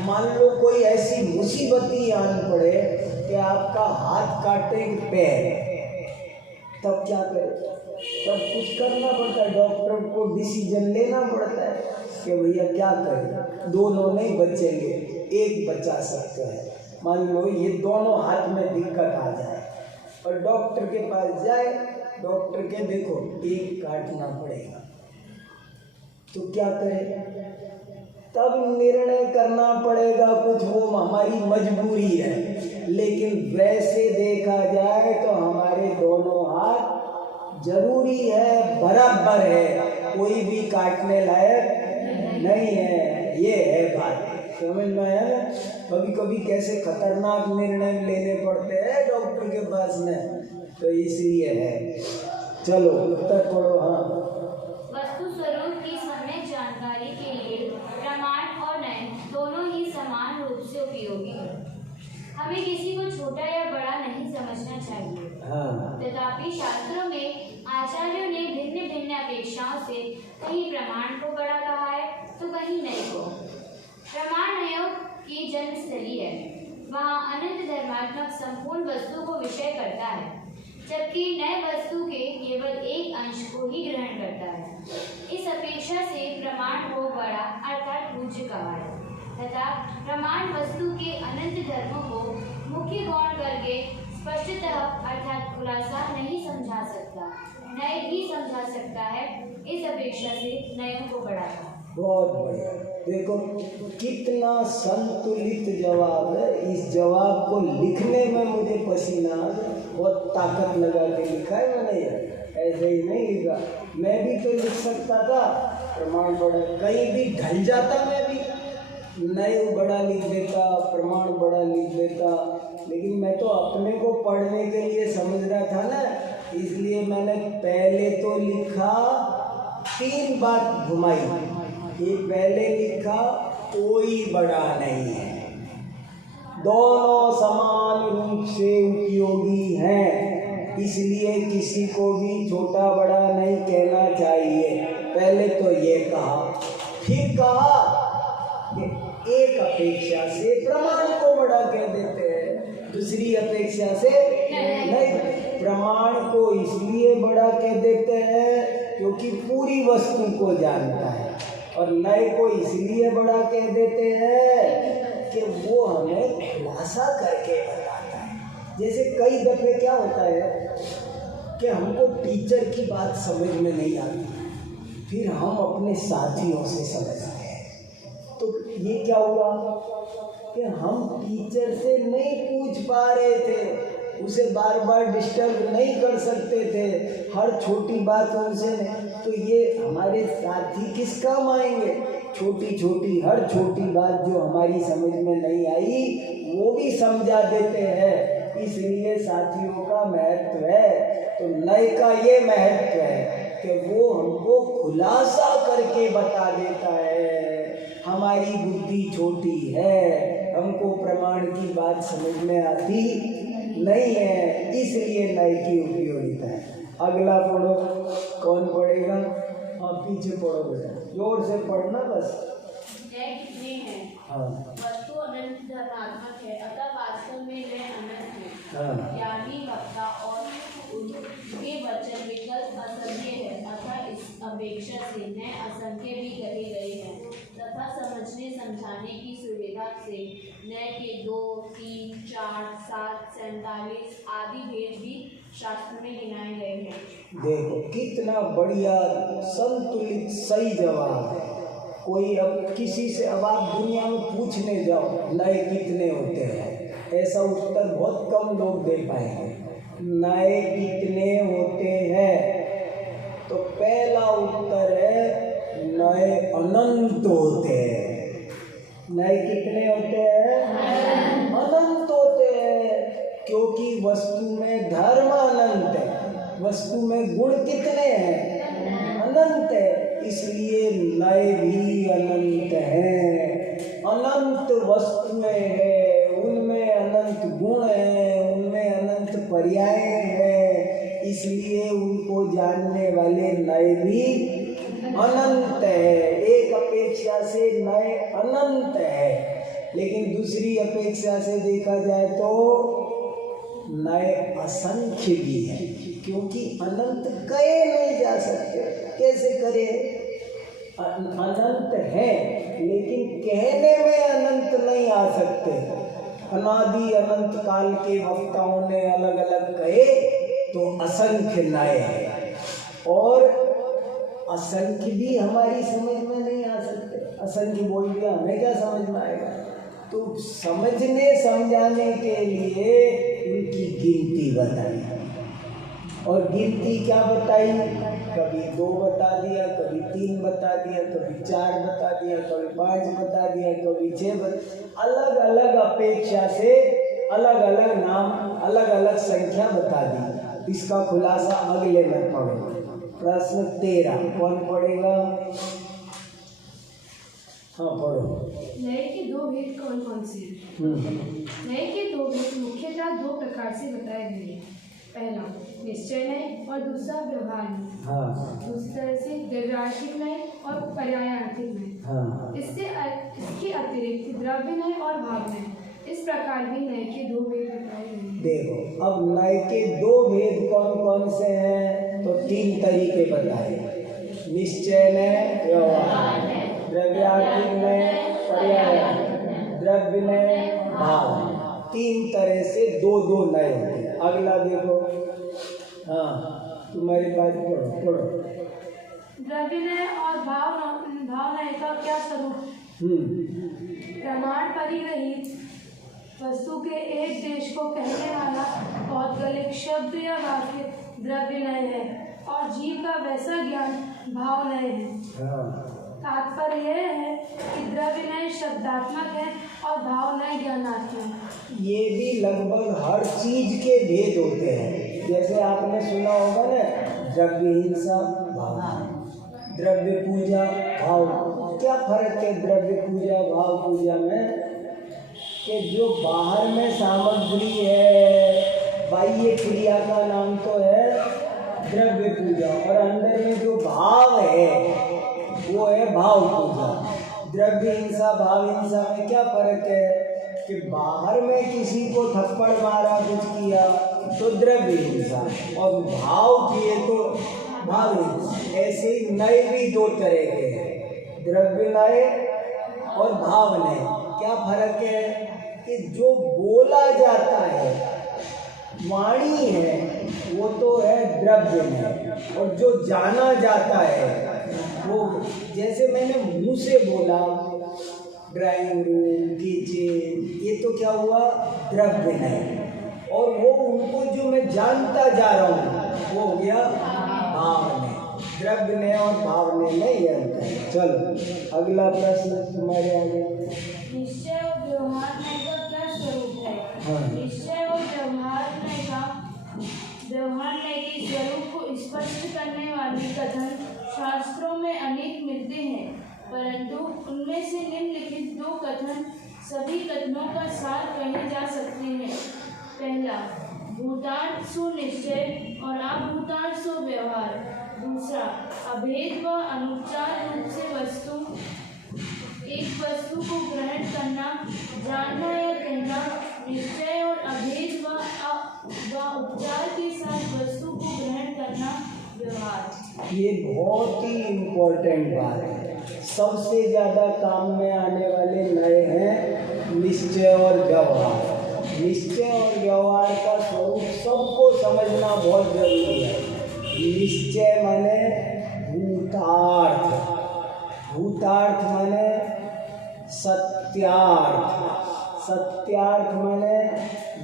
मान लो कोई ऐसी मुसीबत ही आन पड़े कि आपका हाथ काटे पैर, तब क्या करें? तब कुछ करना पड़ता है, डॉक्टर को डिसीजन लेना पड़ता है कि भैया क्या करें। दोनों नहीं बचेंगे, एक बचा सकते हैं। मान लो ये दोनों हाथ में दिक्कत आ जाए और डॉक्टर के पास जाए, डॉक्टर के देखो एक काटना पड़ेगा, तो क्या करें? तब निर्णय करना पड़ेगा कुछ, वो हमारी मजबूरी है। लेकिन वैसे देखा जाए तो हमारे दोनों हाथ जरूरी है, बराबर है, कोई भी काटने लायक नहीं है। ये है बात, समझ में आया ना? कभी कभी कैसे खतरनाक निर्णय लेने पड़ते हैं डॉक्टर के पास में, तो इसलिए है। चलो उत्तर पढ़ो। हाँ, वस्तु स्वरूप की सम्यक जानकारी के लिए प्रमाण और नयन दोनों ही समान रूप से उपयोगी है। हमें किसी को छोटा या बड़ा नहीं समझना चाहिए। हाँ। तथापि शास्त्रों में आचार्यों ने भिन्न भिन्न अपेक्षाओं से कहीं प्रमाण को बड़ा कहा है तो कहीं नय को। प्रमाण नयों की जन्मस्थली है, वहाँ अनंत धर्मात्मक संपूर्ण वस्तु को विषय करता है, जबकि नए वस्तु के केवल एक अंश को ही ग्रहण करता है। इस अपेक्षा से प्रमाण को बड़ा अर्थात पूज्य कहा है, तथा प्रमाण वस्तु के अनंत धर्मों को मुख्य गौण करके स्पष्टतः अर्थात खुलासा नहीं समझा सकता, नए ही समझा सकता है। इस अपेक्षा से नयों को बड़ा कहा। बहुत बढ़िया। देखो कितना संतुलित जवाब है। इस जवाब को लिखने में मुझे पसीना, बहुत ताकत लगा के लिखा है मैंने, ऐसे ही नहीं लिखा। मैं भी तो लिख सकता था प्रमाण बड़ा, कहीं भी ढल जाता, मैं भी नए बड़ा लिख देता, प्रमाण बड़ा लिख देता, लेकिन मैं तो अपने को पढ़ने के लिए समझ रहा था ना, इसलिए मैंने पहले तो लिखा 3 बात घुमाई। ये पहले लिखा कोई बड़ा नहीं है, दोनों समान रूप से उपयोगी हैं, इसलिए किसी को भी छोटा बड़ा नहीं कहना चाहिए। पहले तो ये कहा, फिर कहा कि एक अपेक्षा से प्रमाण को बड़ा कह देते हैं, दूसरी अपेक्षा से नहीं। प्रमाण को इसलिए बड़ा कह देते हैं क्योंकि पूरी वस्तु को जानता है, और नए को इसलिए बड़ा कह देते हैं कि वो हमें खुलासा करके बताता है। जैसे कई दफे क्या होता है कि हमको टीचर की बात समझ में नहीं आती, फिर हम अपने साथियों से समझते हैं। तो ये क्या हुआ कि हम टीचर से नहीं पूछ पा रहे थे, उसे बार बार डिस्टर्ब नहीं कर सकते थे, हर छोटी बात उनसे नहीं। तो ये हमारे साथी किस काम आएंगे? छोटी छोटी हर छोटी बात जो हमारी समझ में नहीं आई वो भी समझा देते हैं। इसलिए साथियों का महत्व है। तो नए का ये महत्व है कि वो हमको खुलासा करके बता देता है। हमारी बुद्धि छोटी है, हमको प्रमाण की बात समझ में आती नहीं है, इसलिए नए की उपयोगिता है। अगला पढ़ो, कौन पढ़ेगा? हाँ पीछे पढ़ो बेटा, जोर से पढ़ना बस। नए कितने हैं? हाँ वस्तु अनंत धनात्मक है, अतः वास्तव में नए अनंत है। हाँ ज्ञानी वक्ता और उनके वचन विकल्प असंख्य है, अतः इस अपेक्षा से नए असंख्य भी कहे गए हैं, तथा समझने समझाने की सुविधा से नए के 2, 3, 4, 7, 47 आदि भेद भी शास्त्र में गिनाए गए हैं। देखो कितना बढ़िया संतुलित सही जवाब है। कोई अब किसी से, अब आप दुनिया में पूछने जाओ नए कितने होते हैं, ऐसा उत्तर बहुत कम लोग दे पाएंगे। नए कितने होते हैं तो पहला उत्तर है नए अनंत होते हैं। नए कितने होते हैं? अनंत होते हैं, क्योंकि वस्तु में धर्म अनंत है, वस्तु में गुण कितने हैं? अनंत है, इसलिए नए भी अनंत हैं। अनंत वस्तुएं हैं, उनमें अनंत गुण हैं, उनमें अनंत पर्याय हैं, इसलिए उनको जानने वाले नए भी अनंत है। एक अपेक्षा से नए अनंत है, लेकिन दूसरी अपेक्षा से देखा जाए तो नए असंख्य भी है, क्योंकि अनंत कहे नहीं जा सकते। कैसे करें? अनंत है लेकिन कहने में अनंत नहीं आ सकते। अनादि अनंत काल के वक्ताओं ने अलग अलग कहे तो असंख्य नए हैं, और असंख्य भी हमारी समझ में नहीं आ सकते। असंख्य बोल दिया, हमें क्या समझ में आएगा? तो समझने समझाने के लिए उनकी गिनती बताई, और गिनती क्या बताई? कभी 2 बता दिया, कभी 3 बता दिया, कभी 4 बता दिया, कभी 5 बता दिया, कभी 6 अलग अलग अपेक्षा से अलग अलग नाम, अलग अलग संख्या बता दी। इसका खुलासा अगले में पढ़ो। प्रश्न 13 कौन पढ़ेगा? हाँ पढ़ो। नए के 2 भेद कौन कौन से हैं? नए के 2 भेद मुख्यतः 2 प्रकार से बताए गए हैं। पहला निश्चय नय और दूसरा व्यवहार नय। हाँ। दूसरी तरह से द्रव्यार्थिक नय और पर्यायार्थिक नय। हाँ। इसके अतिरिक्त द्रव्य नय और भाव नय। इस प्रकार भी नय के 2 भेद बताए गए हैं। देखो अब नय के 2 भेद कौन कौन से हैं? तो 3 तरीके बताए, निश्चय नय, व्यवहार नय, द्रव्यार्थिक नय, पर्यायार्थिक, द्रव्य नय, भाव। 3 तरह से 2 नय होते हैं। अगला देखो, हाँ तुम्हारी बात पढ़ो। द्रव्य नय और भाव नय का क्या स्वरूप? प्रमाण परिग्रहित वस्तु के एक देश को कहने वाला भौगोलिक शब्द या वाक्य द्रव्य नय है, और जीव का वैसा ज्ञान भाव नय है। तात्पर्य यह है कि द्रव्य नय शब्दात्मक है और भाव नय ज्ञानात्मक। ये भी लगभग हर चीज के भेद होते हैं। जैसे आपने सुना होगा ना, द्रव्य हिंसा भाव, द्रव्य पूजा भाव। क्या फर्क है द्रव्य पूजा भाव पूजा में? कि जो बाहर में सामग्री है, बाह्य क्रिया का नाम तो है द्रव्य पूजा, और अंदर में जो भाव है वो है भाव पूजा। द्रव्य हिंसा भाव हिंसा में क्या फर्क है कि बाहर में किसी को थप्पड़ मारा, कुछ किया तो द्रव्य हिंसा, और भाव किए तो भाव हिंसा। ऐसे ही नए भी दो तरह के हैं, द्रव्य नए और भाव नए। क्या फर्क है कि जो बोला जाता है, वाणी है, वो तो है द्रव्य में, और जो जाना जाता है वो, जैसे मैंने मुंह से बोला ड्राइंग रूम, किचन, ये तो क्या हुआ द्रव्य है, और वो उनको जो मैं जानता जा रहा हूँ वो हो गया भाव में। द्रव्य ने और भाव ने में ये अंतर है। चलो अगला प्रश्न तुम्हारे आगे। निश्चय और व्यवहार नय का क्या स्वरूप है? हाँ। निश्चय और व्यवहार नय के स्वरूप को स्पष्ट करने वाले कथन शास्त्रों में अनेक मिलते हैं, परंतु उनमें से निम्नलिखित दो कथन सभी कथनों का सार कहे जा सकते हैं। पहला, भूतार्थ सु निश्चय और अभूतार्थ सु व्यवहार। दूसरा, अभेद व अनुपचार रूप से एक वस्तु को ग्रहण करना, जानना या कहना। निश्चय और अभेद व उपचार के साथ वस्तु को ग्रहण करना व्यवहार। ये बहुत ही इम्पोर्टेंट बात है। सबसे ज़्यादा काम में आने वाले नए हैं निश्चय और व्यवहार। निश्चय और व्यवहार का स्वरूप सबको समझना बहुत जरूरी है। निश्चय माने भूतार्थ, भूतार्थ माने सत्यार्थ, सत्यार्थ माने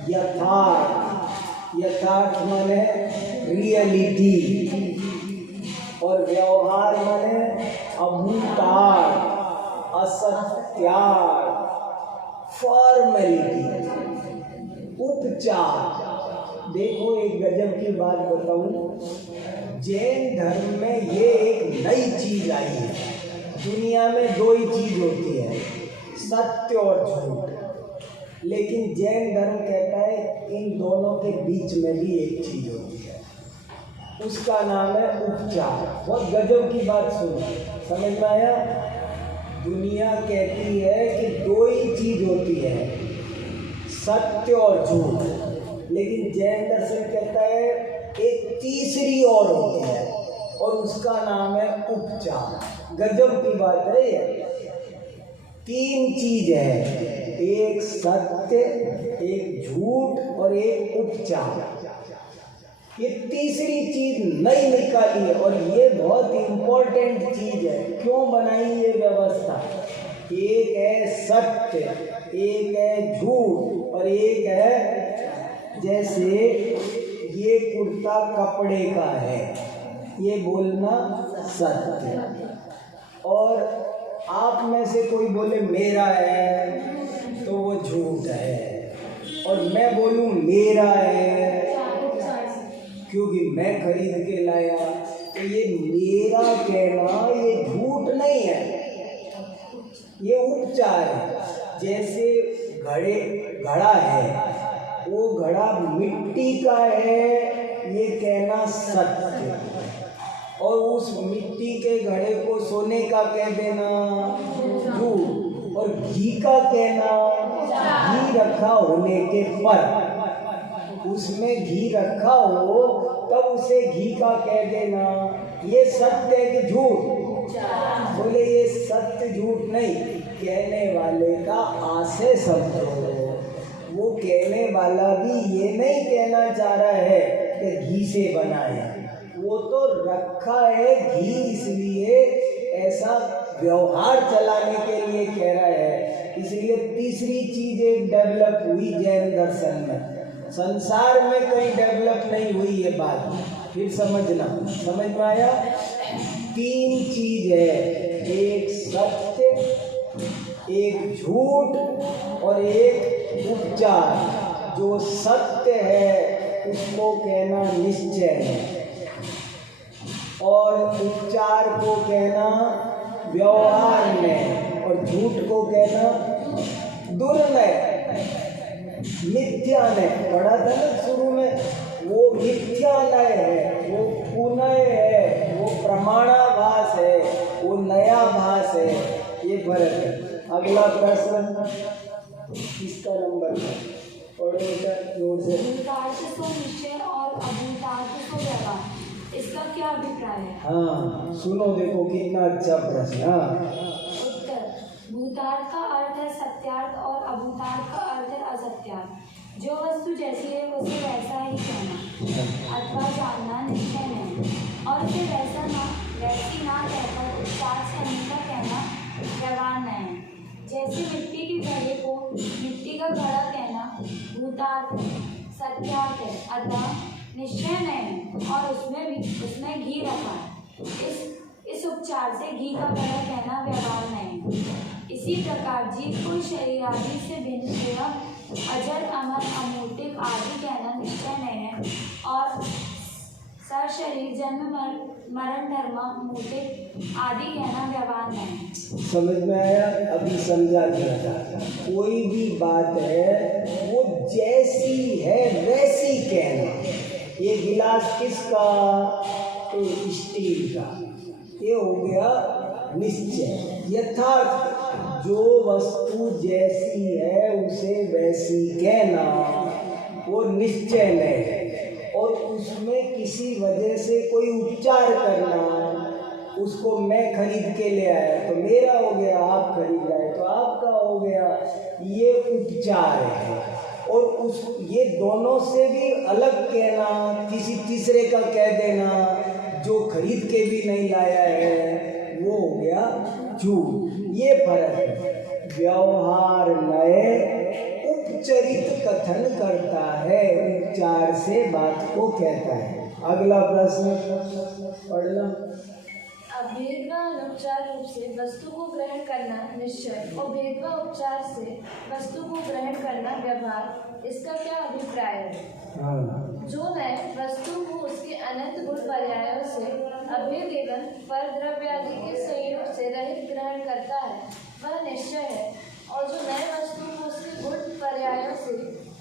यथार्थ, यथार्थ माने रियलिटी, और व्यवहार माने अभूतार्थ, असत्यार्थ, फॉर्मेलिटी, उपचार। देखो एक गजब की बात बताऊं, जैन धर्म में ये एक नई चीज आई है। दुनिया में दो ही चीज होती है, सत्य और झूठ, लेकिन जैन धर्म कहता है इन दोनों के बीच में भी एक चीज होती है, उसका नाम है उपचार। बहुत गजब की बात सुनो, समझ में आया? दुनिया कहती है कि दो ही चीज होती है, सत्य और झूठ, लेकिन जैन दर्शन कहता है एक तीसरी और होती है, और उसका नाम है उपचार। गजब की बात है ये। तीन चीज है, एक सत्य, एक झूठ और एक उपचार। ये तीसरी चीज नई निकाली है, और ये बहुत इम्पोर्टेंट चीज है। क्यों बनाई ये व्यवस्था? एक है सत्य, एक है झूठ, और एक है, जैसे ये कुर्ता कपड़े का है, ये बोलना सत्य, और आप में से कोई बोले मेरा है तो वो झूठ है, और मैं बोलूं मेरा है क्योंकि मैं खरीद के लाया, तो ये मेरा कहना ये झूठ नहीं है, ये उपचार है। जैसे घड़ा है, वो घड़ा मिट्टी का है ये कहना सत्य, और उस मिट्टी के घड़े को सोने का कह देना झूठ, और घी का कहना, घी रखा होने के पर, उसमें घी रखा हो तब उसे घी का कह देना, ये सत्य है कि झूठ? बोले ये सत्य झूठ नहीं, कहने वाले का आशय समझो। वो कहने वाला भी ये नहीं कहना चाह रहा है कि घी से बना है, वो तो रखा है घी इसलिए ऐसा व्यवहार चलाने के लिए कह रहा है। इसलिए तीसरी चीज एक डेवलप हुई जैन दर्शन में, संसार में कहीं डेवलप नहीं हुई ये बात, फिर समझना। समझ में आया? तीन चीज है, एक सत्य, एक झूठ और एक उपचार। जो सत्य है उसको कहना निश्चय है, और उपचार को कहना व्यवहार में, और झूठ को कहना दुर्नय। मिथ्या नय पढ़ा था ना शुरू में, वो मिथ्या नय है, वो पुनः है, वो प्रमाणाभास है, वो नया भास है, ये फर्क है। अगला प्रश्न किसका नंबर है? पढ़ो बेटा जोर से। भूतार्थ सो निश्चय और अभूतार्थ सो व्यवहार, इसका क्या अभिप्राय है? हाँ सुनो, देखो कितना अच्छा प्रश्न। हाँ उत्तर, भूतार्थ का अर्थ है सत्यार्थ और अभूतार्थ का अर्थ है असत्यार्थ। जो वस्तु जैसी है उसे वैसा ही कहना अथवा जानना निश्चय नहीं, और उसे वैसी ना कहकर उपचार से अन्यथा कहना व्यवहार नहीं। जैसे मिट्टी के घड़े को मिट्टी का घड़ा कहना भूतार्थ है, सत्यार्थ है, अतः निश्चय नहीं, और उसमें घी रखा है, इस उपचार से घी का घड़ा कहना व्यवहार नहीं। इसी प्रकार जीव को शरीर आदि से भिन्न एवं अजर अमर अमूर्तिक आदि कहना निश्चय नहीं है, और सशरीर जन्म मरण धर्म मूर्तिक आदि कहना व्यवहार नहीं। समझ में आया? अभी समझा दिया। कोई भी बात है वो जैसी है वैसी कहना। ये गिलास किसका? तो स्टील का। ये हो गया निश्चय, यथार्थ। जो वस्तु जैसी है उसे वैसी कहना, वो निश्चय नहीं है। और उसमें किसी वजह से कोई उपचार करना, उसको मैं खरीद के ले आया तो मेरा हो गया, आप खरीद लाए तो आपका हो गया, ये उपचार है। और ये दोनों से भी अलग कहना, किसी तीसरे का कह देना जो खरीद के भी नहीं लाया है, वो हो गया झूठ। ये फर्क है। व्यवहार नए उपचरित कथन करता है, उपचार से बात को कहता है। अगला प्रश्न पढ़ना। अभेद व अनुपचार रूप से वस्तु को ग्रहण करना निश्चय और भेद व उपचार से वस्तु को ग्रहण करना व्यवहार, इसका क्या अभिप्राय है? जो नए वस्तु को उसके अनंत गुण पर्यायों से अभेद एवं पर द्रव्यादि के संयोग से रहित ग्रहण करता है वह निश्चय है, और जो नए वस्तु को उसके गुण पर्यायों से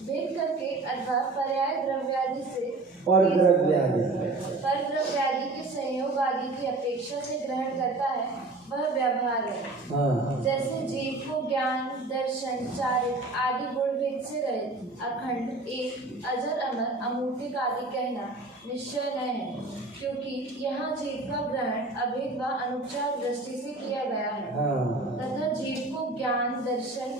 भेद करके अथवा पर्याय द्रव्यादि से पर द्रव्यादि के संयोग आदि की अपेक्षा से ग्रहण करता है वह व्यवहार है। जैसे जीव को ज्ञान दर्शन चारित्र आदि गुण भेद से रहित अखंड एक अजर अमर अमूर्तिक आदि कहना निश्चय नहीं है, क्योंकि यहाँ जीव का ग्रहण अभेद व अनुपचार दृष्टि से किया गया है, तथा जीव को ज्ञान दर्शन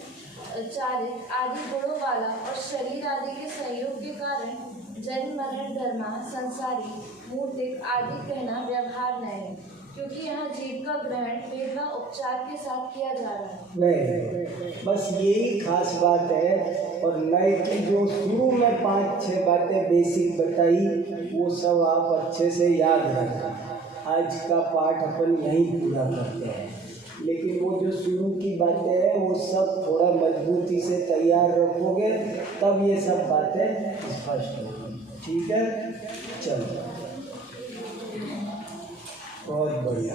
चारित्र आदि गुणों वाला और शरीर आदि के संयोग के कारण जन्म मरण धर्मा संसारी मूर्तिक आदि कहना व्यवहार नहीं, क्योंकि यहाँ जीव का ग्रहण वेद व उपचार के साथ किया जा रहा है। नहीं, बस यही खास बात है। और नए की जो शुरू में 5-6 बातें बेसिक बताई, वो सब आप अच्छे से याद रखें। आज का पाठ अपन यहीं पूरा करते हैं, लेकिन वो जो शुरू की बातें हैं वो सब थोड़ा मजबूती से तैयार रखोगे, तब ये सब बातें स्पष्ट होगी। ठीक है, चलो, बहुत बढ़िया।